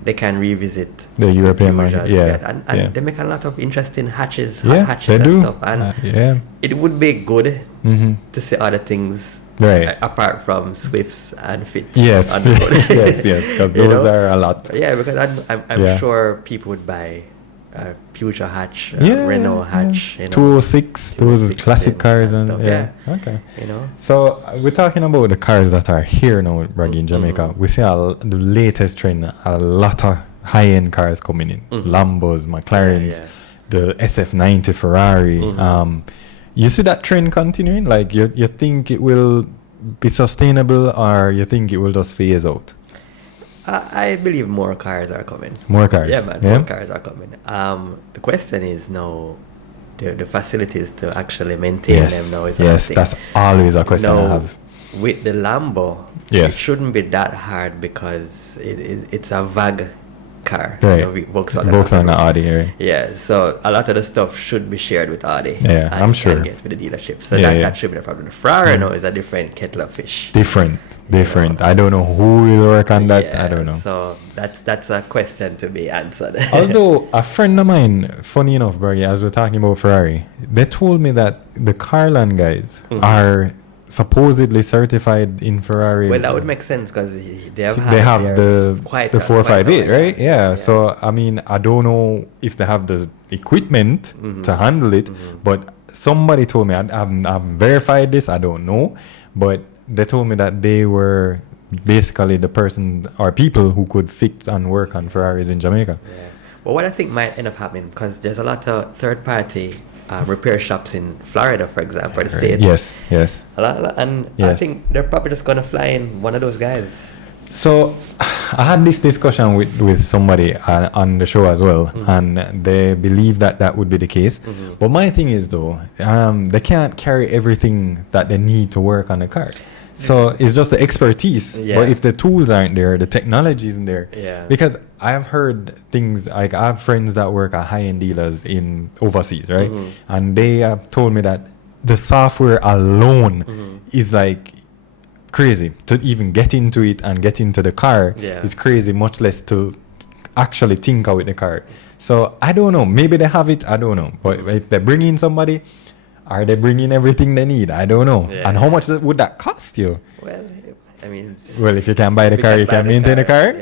they can revisit the European market. And they make a lot of interesting hatches, hatches and stuff. And it would be good to see other things. Apart from Swifts and Fits. Yes, because those are a lot. Yeah, because I'm sure people would buy a Peugeot hatch, Renault hatch. 206, those classic cars and okay. So we're talking about the cars that are here now, Broggy, in Jamaica. We see the latest trend, a lot of high-end cars coming in, Lambos, McLarens, the SF90 Ferrari. You see that trend continuing? Like, you think it will be sustainable, or you think it will just phase out? I believe more cars are coming. More cars? Yeah, man, more cars are coming. The question is now, the facilities to actually maintain them now is that's always a question I have. With the Lambo, it shouldn't be that hard because it's a VAG car. Volkswagen Audi. Yeah, so a lot of the stuff should be shared with Audi. Yeah, I'm sure. And get with the dealership. So that should be the problem. The Ferrari now is a different kettle of fish. Different. I don't know who will work on that. I don't know. So that's a question to be answered. Although a friend of mine, funny enough, Broggy, as we're talking about Ferrari, they told me that the Carland guys are supposedly certified in Ferrari. Well, that would make sense because they have the 458, right? Yeah. So I mean, I don't know if they have the equipment to handle it, but somebody told me, I haven't verified this, I don't know, but they told me that they were basically the person or people who could fix and work on Ferraris in Jamaica. Well, what I think might end up happening, because there's a lot of third-party repair shops in Florida, for example, the States. Yes. I think they're probably just going to fly in one of those guys. So I had this discussion with somebody on the show as well, and they believe that would be the case. But my thing is, though, they can't carry everything that they need to work on the car. So it's just the expertise. But if the tools aren't there, the technology isn't there. Because I've heard things, like I have friends that work at high-end dealers in overseas, right? And they have told me that the software alone is like crazy to even get into it and get into the car. It's crazy, much less to actually tinker with the car. So I don't know. Maybe they have it. I don't know. But if they bring in somebody, are they bringing everything they need? I don't know. And how much would that cost you? Well, I mean... Well, if you can buy the car, you can maintain the car?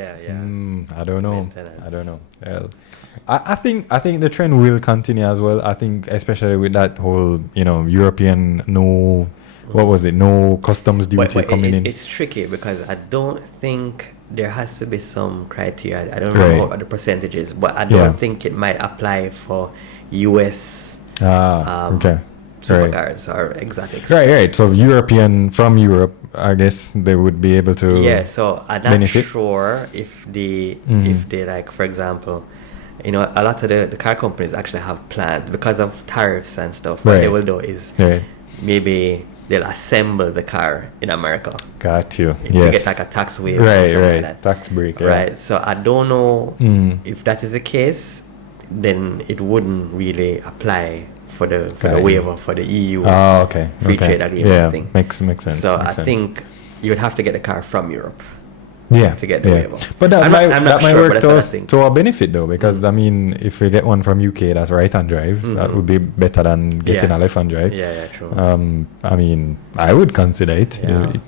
I don't know. Well, I think the trend will continue as well. I think especially with that whole, European no customs duty coming in. It's tricky because I don't think there has to be some criteria. I don't know what the percentage is, but I don't think it might apply for US supercars or exotics. Right. So from Europe, I guess they would be able to. Yeah. So I'm not benefit. sure if they like, for example, a lot of the car companies actually have plans because of tariffs and stuff. What they will do is maybe they'll assemble the car in America. Got you. To get like a tax waiver. Right. Like that. Tax break. Right. So I don't know if that is the case, then it wouldn't really apply for the waiver for the EU free trade agreement thing. Makes sense. So I think you would have to get the car from Europe. To get the waiver. But that might work to our benefit though, because I mean, if we get one from UK that's right-hand drive, that would be better than getting a left-hand drive. Yeah, true. I mean, I would consider it,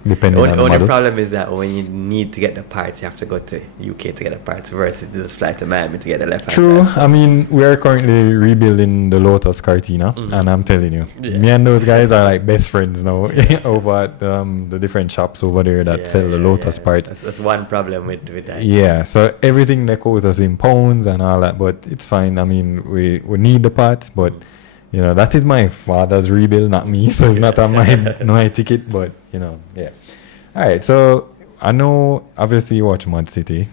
depending on the model. Only problem is that when you need to get the parts, you have to go to UK to get the parts versus just fly to Miami to get the left-hand True. drive. I mean, we are currently rebuilding the Lotus Cortina, and I'm telling you, me and those guys are like best friends now over at the different shops over there that sell the Lotus parts. That's one problem with that. Yeah, so everything they quote us in pounds and all that, but it's fine. I mean, we need the parts, but that is my father's rebuild, not me. So it's not on my ticket, but yeah. All right, so I know obviously you watch ModzCity,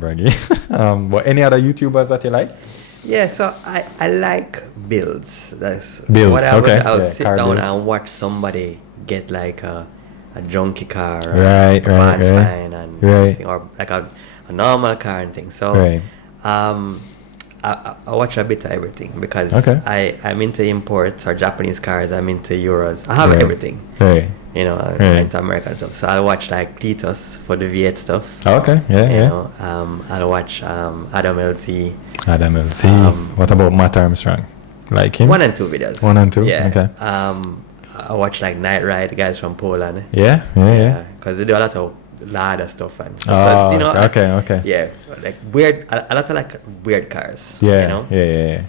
Broggy. But any other YouTubers that you like? Yeah, so I like builds. That's builds. What I would sit down builds. and watch somebody get like a junky car, right, fine, and anything, or like a normal car and things. So I watch a bit of everything because I'm into imports or Japanese cars. I'm into Euros. I have everything. Into American stuff. So I'll watch like Titus for the V8 stuff. I'll watch Adam LC. What about Matt Armstrong? Like him? 1 and 2 videos. 1 and 2. Yeah. Okay. I watch like Night Ride, guys from Poland. Yeah. Because they do a lot of ladder stuff and stuff. Okay. Yeah, like weird, a lot of like weird cars. Yeah.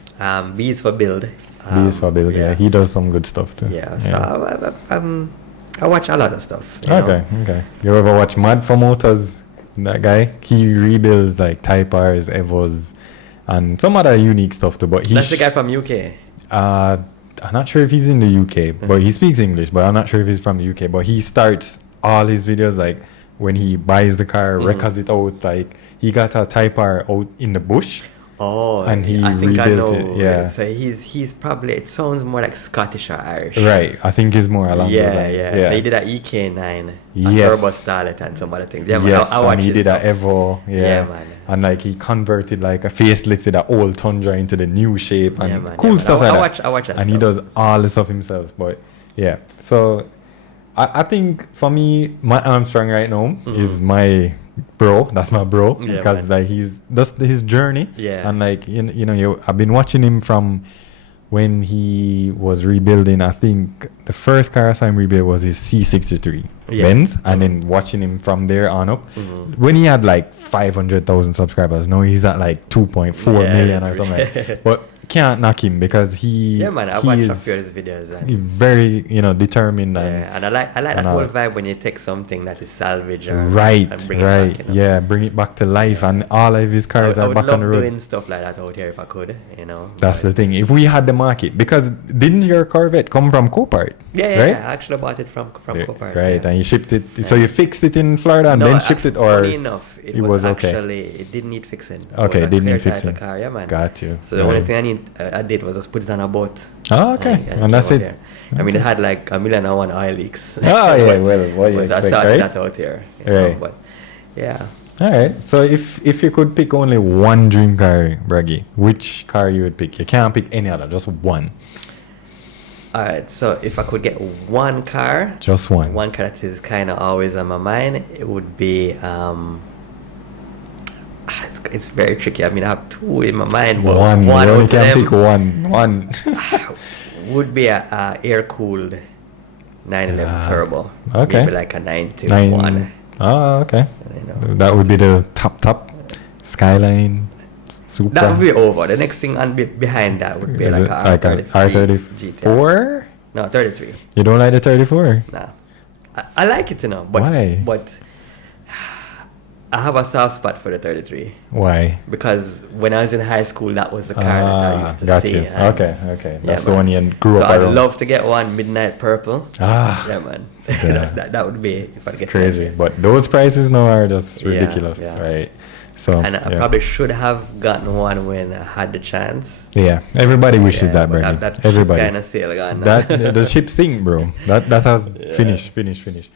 B's for build. Yeah. He does some good stuff too. Yeah. So I watch a lot of stuff. Okay. You ever watch Mad for Motors? That guy, he rebuilds like Type R's, Evos, and some other unique stuff too. But that's the guy from UK. I'm not sure if he's in the UK, but he speaks English. But I'm not sure if he's from the UK. But he starts all his videos like when he buys the car, records it out. Like he got a Type R out in the bush. Oh, and he I think rebuilt I know. it. Yeah. So he's probably, it sounds more like Scottish or Irish. Right. I think he's more along those lines. Yeah. So he did an EK9, a Turbo Starlet, and some other things. Yeah, man. Yes, I and he did an Evo. Yeah, man. And like he converted like a facelifted an old Tundra into the new shape and cool stuff like that. I watch that and stuff. He does all the stuff himself. But yeah, so I think for me, Matt Armstrong right now is my bro. That's my bro because like that's his journey. Yeah. And like I've been watching him from when he was rebuilding. I think the first car I saw him rebuild was his C63 Benz, and then watching him from there on up. When he had like 500,000 subscribers, now he's at like 2.4 million or something. But can't knock him because he I watched a few of his videos. Very determined and I like that whole vibe when you take something that is salvage and bring it back, bring it back to life, and all of his cars are back on the road. I would love doing stuff like that out here if I could, That's the thing. If we had the market, because didn't your Corvette come from Copart? Yeah, right? I actually bought it from Copart. Right, and you shipped it. So you fixed it in Florida and then shipped it, or funny enough, it was actually it didn't need fixing. Okay, it didn't need fixing. Car, yeah, man. Got you. So the only thing I did was just put it on a boat. Oh, okay, and that's it. Here. I mean, it had like 1,001 oil leaks. Oh yeah, well, what you expect, I started right? that out here. Right. But yeah. All right. So if you could pick only one dream car, Broggy, which car you would pick? You can't pick any other, just one. All right. So if I could get one car, just one car that is kind of always on my mind, it would be. It's very tricky. I mean, I have two in my mind. But one. You only can pick one. Would be a air-cooled 911 turbo. Okay. Maybe like a 921. Oh, okay. That would be the top Skyline Supra. That would be over. The next thing behind that would be like a R34 GTI. No, 33. You don't like the 34? Nah. I like it, but why? But I have a soft spot for the 33. Why? Because when I was in high school, that was the car that I used to got see. you. Okay. That's the man. one you grew up around. So I'd around. love to get one midnight purple. Yeah, man. Yeah. that would be if I get crazy. it. But those prices now are just ridiculous, right? So and I probably should have gotten one when I had the chance. Yeah, everybody wishes that, Broggy. Everybody. Kind of sail gone. That the ship sink, bro. That has finished.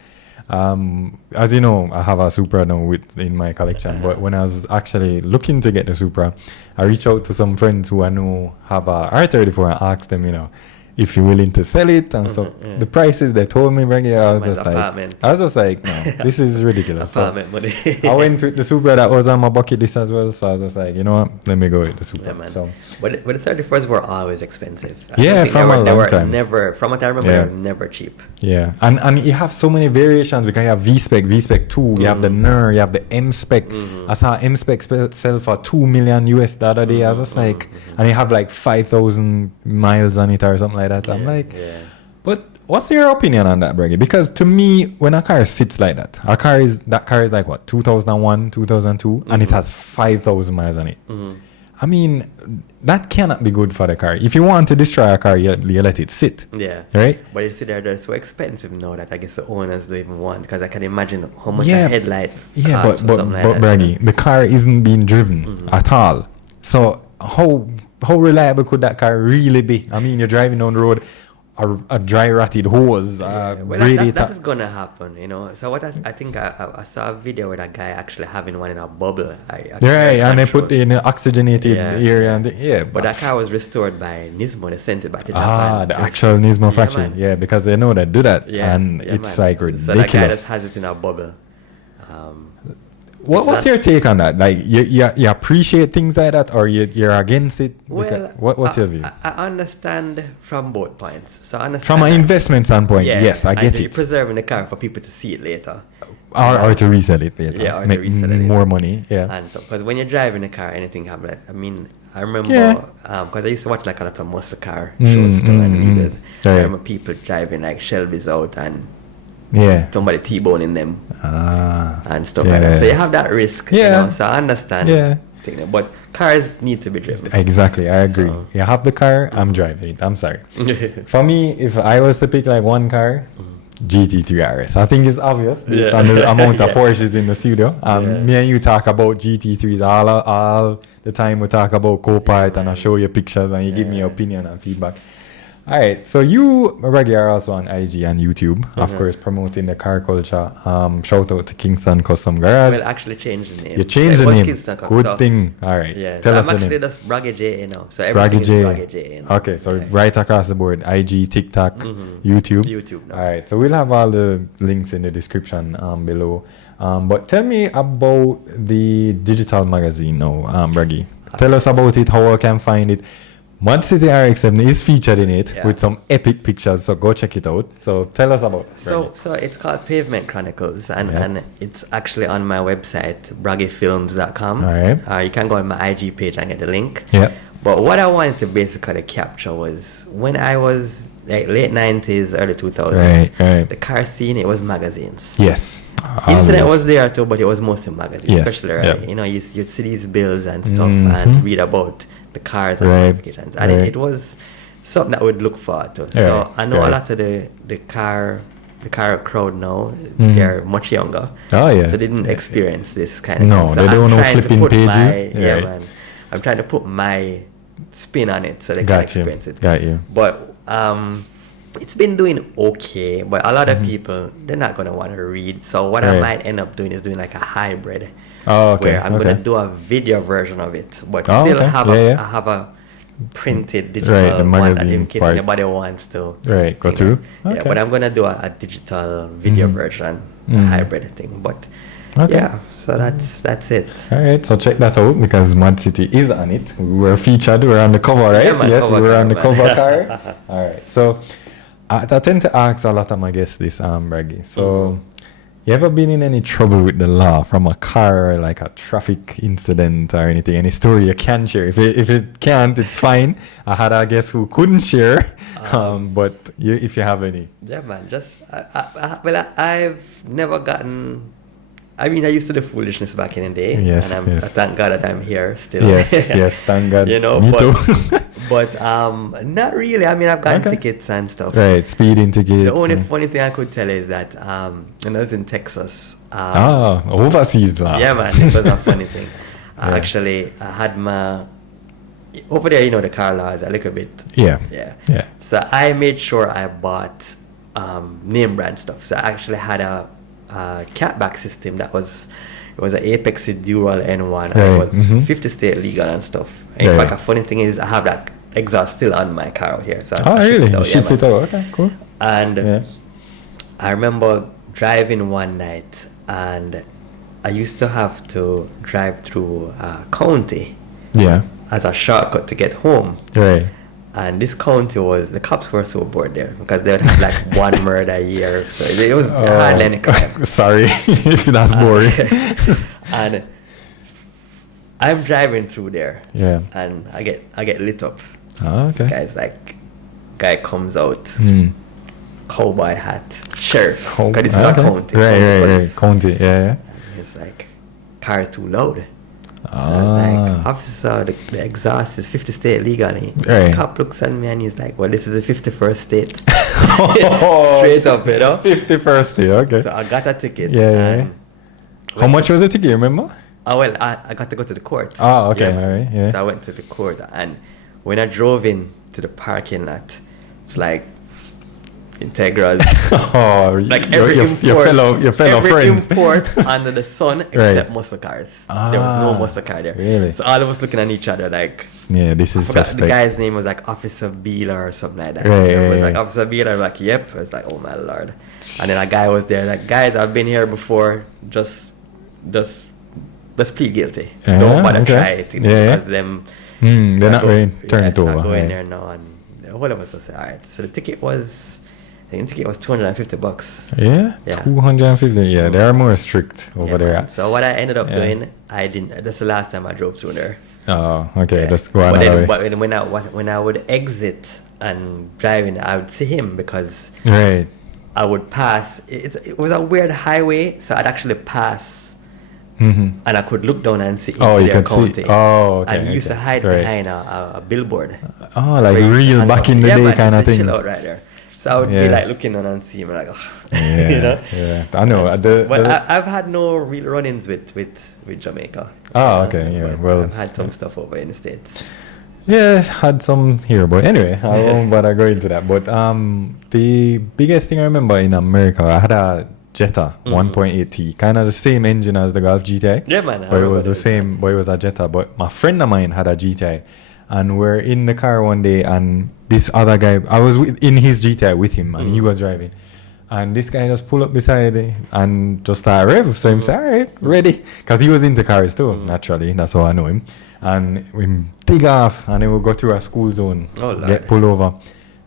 As you know, I have a Supra now in my collection. But when I was actually looking to get the Supra, I reached out to some friends who I know have a R34 and asked them, if you're willing to sell it. And so the prices they told me, Broggy, I was just like, no, this is ridiculous. Apartment money. I went with the Supra that was on my bucket list as well. So I was just like, you know what, let me go with the Supra. Yeah, so, but the 34s were always expensive. From a long time. Never, from what I remember, they were never cheap. Yeah, and you have so many variations because you have V-Spec, V-Spec 2, you have the NER, you have the M-Spec. I saw M-Spec sell for $2 million US the other day. I was just like, and you have like 5,000 miles on it or something like that. I'm like, but what's your opinion on that, Broggy? Because to me, when a car sits like that, that car is like what, 2001, 2002, and it has 5,000 miles on it. I mean, that cannot be good for the car. If you want to destroy a car, you let it sit. Yeah. Right? But you see, they're so expensive now that I guess the owners don't even want, because I can imagine how much a headlight costs but Broggy, the car isn't being driven at all. So how reliable could that car really be? I mean, you're driving down the road, a dry rotted hose, that is gonna happen, So what I think I saw a video with a guy actually having one in a bubble. And they put it in an oxygenated area, but that car was restored by Nismo. They sent it back to Japan. The actual Nismo factory, because they know they do that, and it's like ridiculous. So that guy just has it in a bubble. What's your take on that? Like, you appreciate things like that, or you're against it? Well, what's your view? I understand from both points. So I understand from an investment standpoint, yes, I get it. You're preserving the car for people to see it later. Or to resell it later. Yeah, or make to resell it more later. money. Yeah. And so, because when you're driving a car, anything happens. I mean, I remember, because I used to watch like a lot of muscle car shows too, and videos. I remember people driving like Shelby's out and somebody T-boning them and stuff like that. So you have that risk, so I understand. But cars need to be driven. Exactly, I agree. So, you have the car, I'm driving it. I'm sorry. For me, if I was to pick like one car, GT3 RS. I think it's obvious based on the amount of Porsches in the studio. Me and you talk about GT3s all the time. We talk about Copilot and I show you pictures and you give me your opinion and feedback. All right, so you, Broggy, are also on IG and YouTube, of course, promoting the car culture. Shout out to Kingston Custom Garage. Well, actually changed the name. You changed the name. Kingston Good thing. All right. Yeah, Tell us I'm the actually name. just Broggy J now. So everything is Broggy J now. Okay, so right across the board, IG, TikTok, YouTube. YouTube now. All right, so we'll have all the links in the description below. But tell me about the digital magazine now, Broggy. Tell us about it, how I can find it. ModzCity RX-7 is featured in it with some epic pictures, so go check it out. So tell us about it. So it's called Pavement Chronicles, and it's actually on my website, broggyfilms.com. All right. You can go on my IG page and get the link. Yeah. But what I wanted to basically capture was when I was like late 90s, early 2000s, the car scene, it was magazines. Yes. Internet was there too, but it was mostly magazines, especially early. Yep. You'd see these bills and stuff and read about the cars and modifications, and it was something that I would look forward to. So I know a lot of the car crowd now, they're much younger. Oh yeah. So they didn't experience this kind of thing. So they don't know flipping pages. Man. I'm trying to put my spin on it so they can experience it. Got you. But it's been doing okay, but a lot of people, they're not going to want to read. So what I might end up doing is doing like a hybrid. Where I'm going to do a video version of it, but still have I have a printed digital one that in case anybody wants to go through. Yeah, but I'm going to do a digital video version, a hybrid thing. But so that's it. All right, so check that out because ModzCity is on it. We were featured. We were on the cover, right? Yes, we were on the cover car. All right, so I tend to ask a lot of my guests this, Broggy. So. You ever been in any trouble with the law from a car, like a traffic incident or anything? Any story you can share? If it can't, it's fine. I had a guest who couldn't share, but if you have any. Yeah, man. Just I've never gotten I mean, I used to do foolishness back in the day. Yes, and I thank God that I'm here still. Yes, thank God. You know, Me too. but not really. I mean, I've gotten tickets and stuff. Right, speeding tickets. The only funny thing I could tell is that when I was in Texas. Overseas lah. Yeah, man, it was a funny thing. Actually, I had my... Over there, you know, the car laws a little bit. Yeah. So I made sure I bought name brand stuff. So I actually had a catback system that was... It was an Apex Dual N1. And it was 50 state legal and stuff. In fact, a funny thing is I have that exhaust still on my car out here. So really? You shipped it out? Okay, cool. And I remember driving one night, and I used to have to drive through county as a shortcut to get home. Right. And this county was, the cops were so bored there because they would have like one murder a year. So it was hardly any crime. Sorry if that's boring. And I'm driving through there. Yeah. And I get lit up. Oh, okay. Guy comes out. Cowboy hat, sheriff. Because this is a county. Right. County, yeah. It's like, car's too loud. So I was like, officer, the exhaust is 50 state legally. The cop looks at me and he's like, well, this is the 51st state. Straight up, you know? 51st state, okay. So I got a ticket. Yeah. How much was the ticket, remember? Well, I got to go to the court. Oh, okay, alright, yeah. So I went to the court, and when I drove in to the parking lot, it's like, integral. Like your fellow friends. import under the sun except muscle cars. There was no muscle car there. Really? So all of us looking at each other like, this is suspect. The guy's name was like Officer Beeler or something like that. Like Officer Beeler. I'm like, yep. I was like, oh my lord. And then a guy was there like, guys, I've been here before. Just let's plead guilty. Don't bother try it because them. They're not ready to turn it over. So I go in there now, and all of us will say, all right. So the ticket was. I think the ticket was $250. Yeah? 250. Yeah, they are more strict over there. Man. So what I ended up doing, I didn't. That's the last time I drove through there. Oh, okay. Just go another way. But when I would exit and driving, I would see him because I would pass. It was a weird highway, so I'd actually pass, and I could look down and see into their county. And he used to hide behind a billboard. Oh, like real back in the day kind of thing. Chill out right there. So I would be like looking on and see him like, you know. Yeah, I know. I've had no real run-ins with Jamaica. Oh, okay. Yeah. Well, I've had some stuff over in the States. Yeah, had some here, but anyway, I won't bother going into that. But the biggest thing I remember in America, I had a Jetta 1.8T, kind of the same engine as the Golf GTI. Yeah, man. But it was the same. But it was a Jetta. But my friend of mine had a GTI. And we're in the car one day, and this other guy, I was in his GTI with him, and he was driving. And this guy just pulled up beside me and just started rev. So I'm saying, all right, ready. Because he was into cars too, naturally. That's how I know him. And we dig off, and then we'll go through a school zone, get pulled over.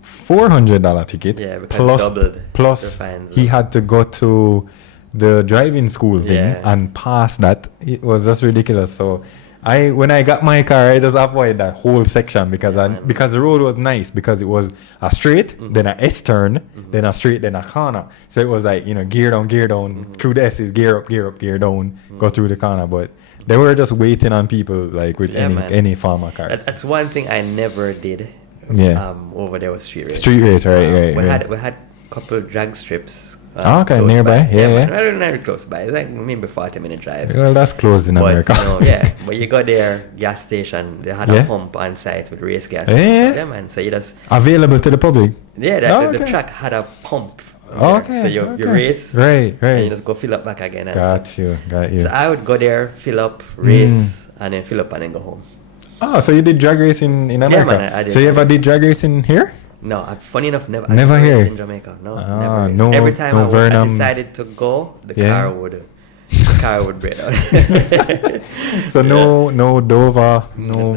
$400 ticket. Yeah, because plus he had to go to the driving school thing and pass that. It was just ridiculous. So when I got my car, I just avoided that whole section because the road was nice, because it was a straight, then a S turn, then a straight, then a corner. So it was like, gear down, through the S's, gear up, gear down, go through the corner. But they were just waiting on people like with any form of cars. That's one thing I never did. Over there was street race. Street race, right. We had a couple of drag strips. Nearby. Yeah. Not close by. It's like maybe 40-minute drive. Well, that's close in America. But you go there, gas station, they had a pump on site with race gas. Man. So you just available to the public. Yeah, the track had a pump. So you race, right, and you just go fill up back again. Got you. So I would go there, fill up, race, and then fill up and then go home. Oh, so you did drag racing in America? Yeah, man, I did. So you ever did drag racing here? No, funny enough, never here in Jamaica. Never. Every time I decided to go, the car would break down. So no Dover, no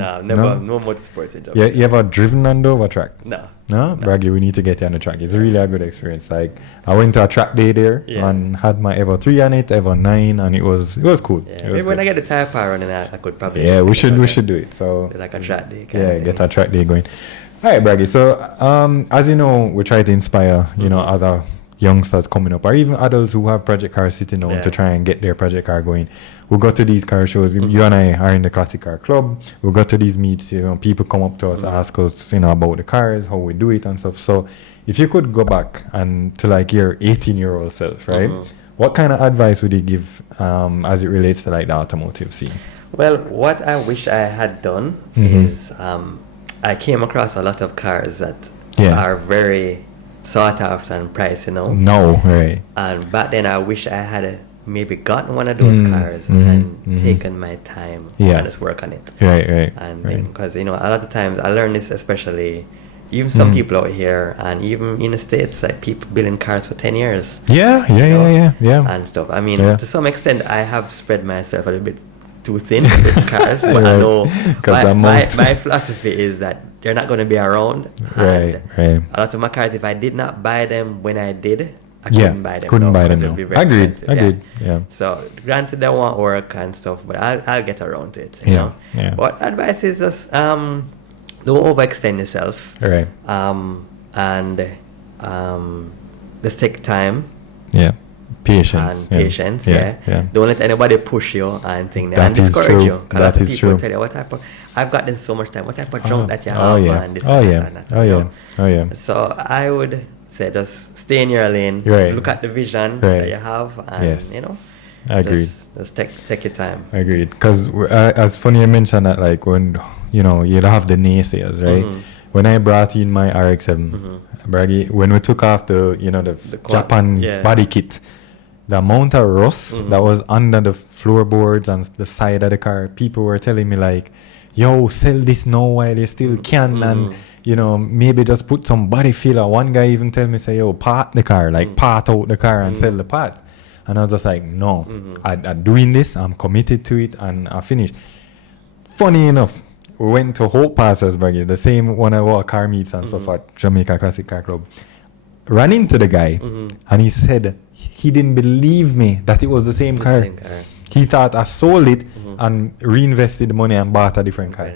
motorsports in Jamaica. You ever driven on Dover track? No. Broggy, we need to get you on the track. It's really a good experience. Like, I went to a track day there and had my Evo 3 on it, Evo 9, and it was cool. Yeah. Maybe when I get the tire power running, I could probably. Yeah, we should do it. So like a track day. Get a track day going. All right, Broggy. So, as you know, we try to inspire, other youngsters coming up, or even adults who have project cars sitting on to try and get their project car going. We'll go to these car shows. You and I are in the Classic Car Club. We'll go to these meets. People come up to us, ask us, about the cars, how we do it and stuff. So if you could go back and to like your 18-year-old self, right? What kind of advice would you give as it relates to like the automotive scene? Well, what I wish I had done is I came across a lot of cars that are very sought after and priced, No, right. And back then I wish I had maybe gotten one of those cars and taken my time and just work on it. Right. And because, a lot of times I learned this, especially even some people out here and even in the States, like people building cars for 10 years. Yeah. And stuff. I mean, to some extent I have spread myself a little bit too thin with cars, but I know my philosophy is that they're not going to be around. Right. A lot of my cars, if I did not buy them when I did, I couldn't buy them. Agreed. Yeah. So granted, I want work and stuff, but I'll get around to it. Yeah. But advice is just don't overextend yourself. Right. And just take time. Yeah. Patience. Yeah. Don't let anybody push you and think that is discourage true. you. That is people true. Tell you what type of I've got this so much time. What type of junk that you have? So I would say just stay in your lane. Right. Look at the vision that you have, and Agreed. Just take your time. Agreed. Because as funny you mentioned that, like when you'd have the naysayers, right? When I brought in my RX-7, Broggy, when we took off the Japan body kit, the amount of rust that was under the floorboards and the side of the car, people were telling me like, yo, sell this now while you still can, and maybe just put some body filler. One guy even tell me, say, yo, part the car, like part out the car and sell the parts. And I was just like, no, I'm doing this, I'm committed to it, and I finished. Funny enough, we went to Hope Passes, Broggy, the same one of our car meets and stuff at Jamaica Classic Car Club. Ran into the guy, and he said he didn't believe me that it was the same car. He thought I sold it and reinvested the money and bought a different car.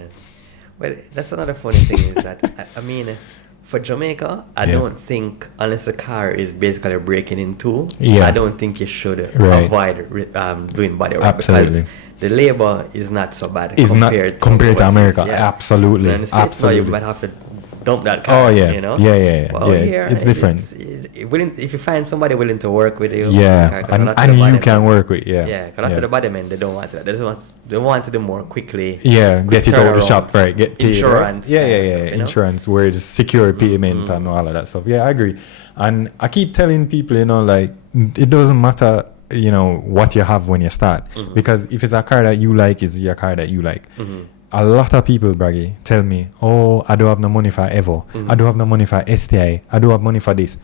Well, that's another funny thing is that, I mean, for Jamaica, I don't think, unless the car is basically breaking in two, I don't think you should avoid doing body work. Absolutely. Because the labor is not so bad compared to America. Absolutely. In the States, you might have to dump that car. Oh, yeah. Here, it's different. If you find somebody willing to work with you, and you can work with, a lot of the body men, they don't want that. They want to do more quickly. Get it out of the shop, right? Get paid, insurance. Right? Insurance, where it's secure payment and all of that stuff. Yeah, I agree. And I keep telling people, like, it doesn't matter, what you have when you start, because if it's a car that you like, it's your car that you like. A lot of people, Broggy, tell me, oh, I don't have no money for Evo. I don't have no money for STI. I don't have money for this.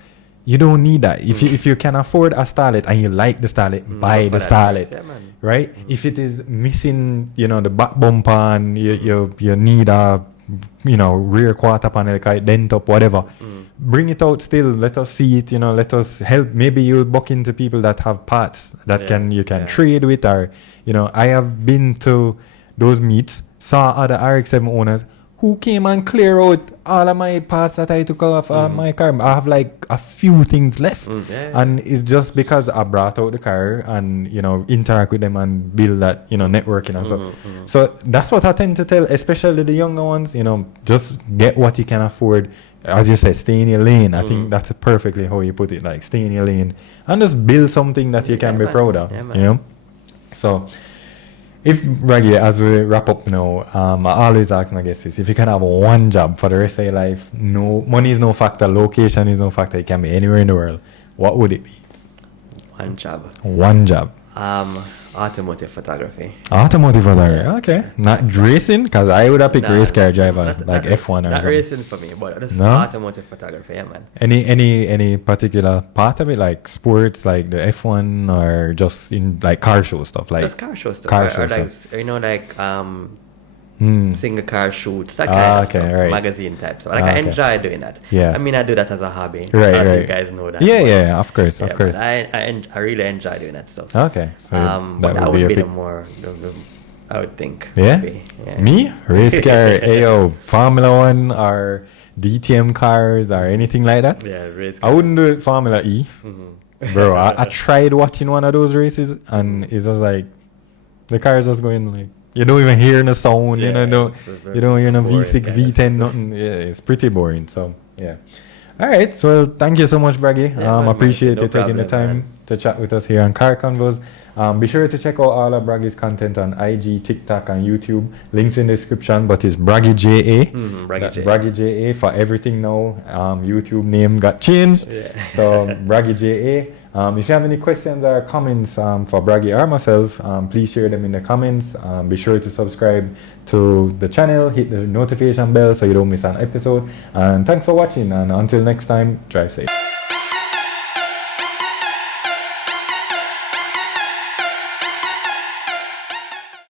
You don't need that. If you can afford a Starlet and you like the Starlet, buy the Starlet, right? If it is missing, the back bumper and you need a, rear quarter panel, dent up, whatever, bring it out still. Let us see it. Let us help. Maybe you'll buck into people that have parts that you can trade with, or I have been to those meets, saw other RX-7 owners who came and clear out all of my parts that I took off my car. I have like a few things left, and it's just because I brought out the car and interact with them and build that networking and stuff. So that's what I tend to tell, especially the younger ones. Just get what you can afford. As you said, stay in your lane. I think that's perfectly how you put it. Like, stay in your lane and just build something that you can be proud of. So. If, Broggy, as we wrap up now, I always ask my guests this: if you can have one job for the rest of your life, money is no factor, location is no factor, it can be anywhere in the world, what would it be? One job. Automotive photography. Okay. Not racing, because I would have picked race car driver, like F1 or not something. racing for me, but just automotive photography, man. Any particular part of it, like sports, like the F1, or just in like car show stuff? Like just car show stuff. Single car shoots, that kind of stuff, magazine type stuff. I enjoy doing that. I mean, I do that as a hobby. Right. You guys know that. Yeah, of course. I really enjoy doing that stuff. Okay, so that would be the more, I would think. Me? Race car, Formula 1, or DTM cars or anything like that. Yeah, race I wouldn't do it Formula E. Bro, I tried watching one of those races and it was like the cars was going like you don't even hear the sound, you don't hear no V6, V10, nothing. Yeah, it's pretty boring. So yeah. All right. So thank you so much, Broggy. Appreciate you taking the time to chat with us here on Car Convos. Be sure to check out all of Broggy's content on IG, TikTok, and YouTube. Links in the description, but it's Broggy JA. Broggy JA for everything now. YouTube name got changed. Yeah. So Broggy JA. If you have any questions or comments for Broggy or myself, please share them in the comments. Be sure to subscribe to the channel, hit the notification bell so you don't miss an episode. And thanks for watching. And until next time, drive safe.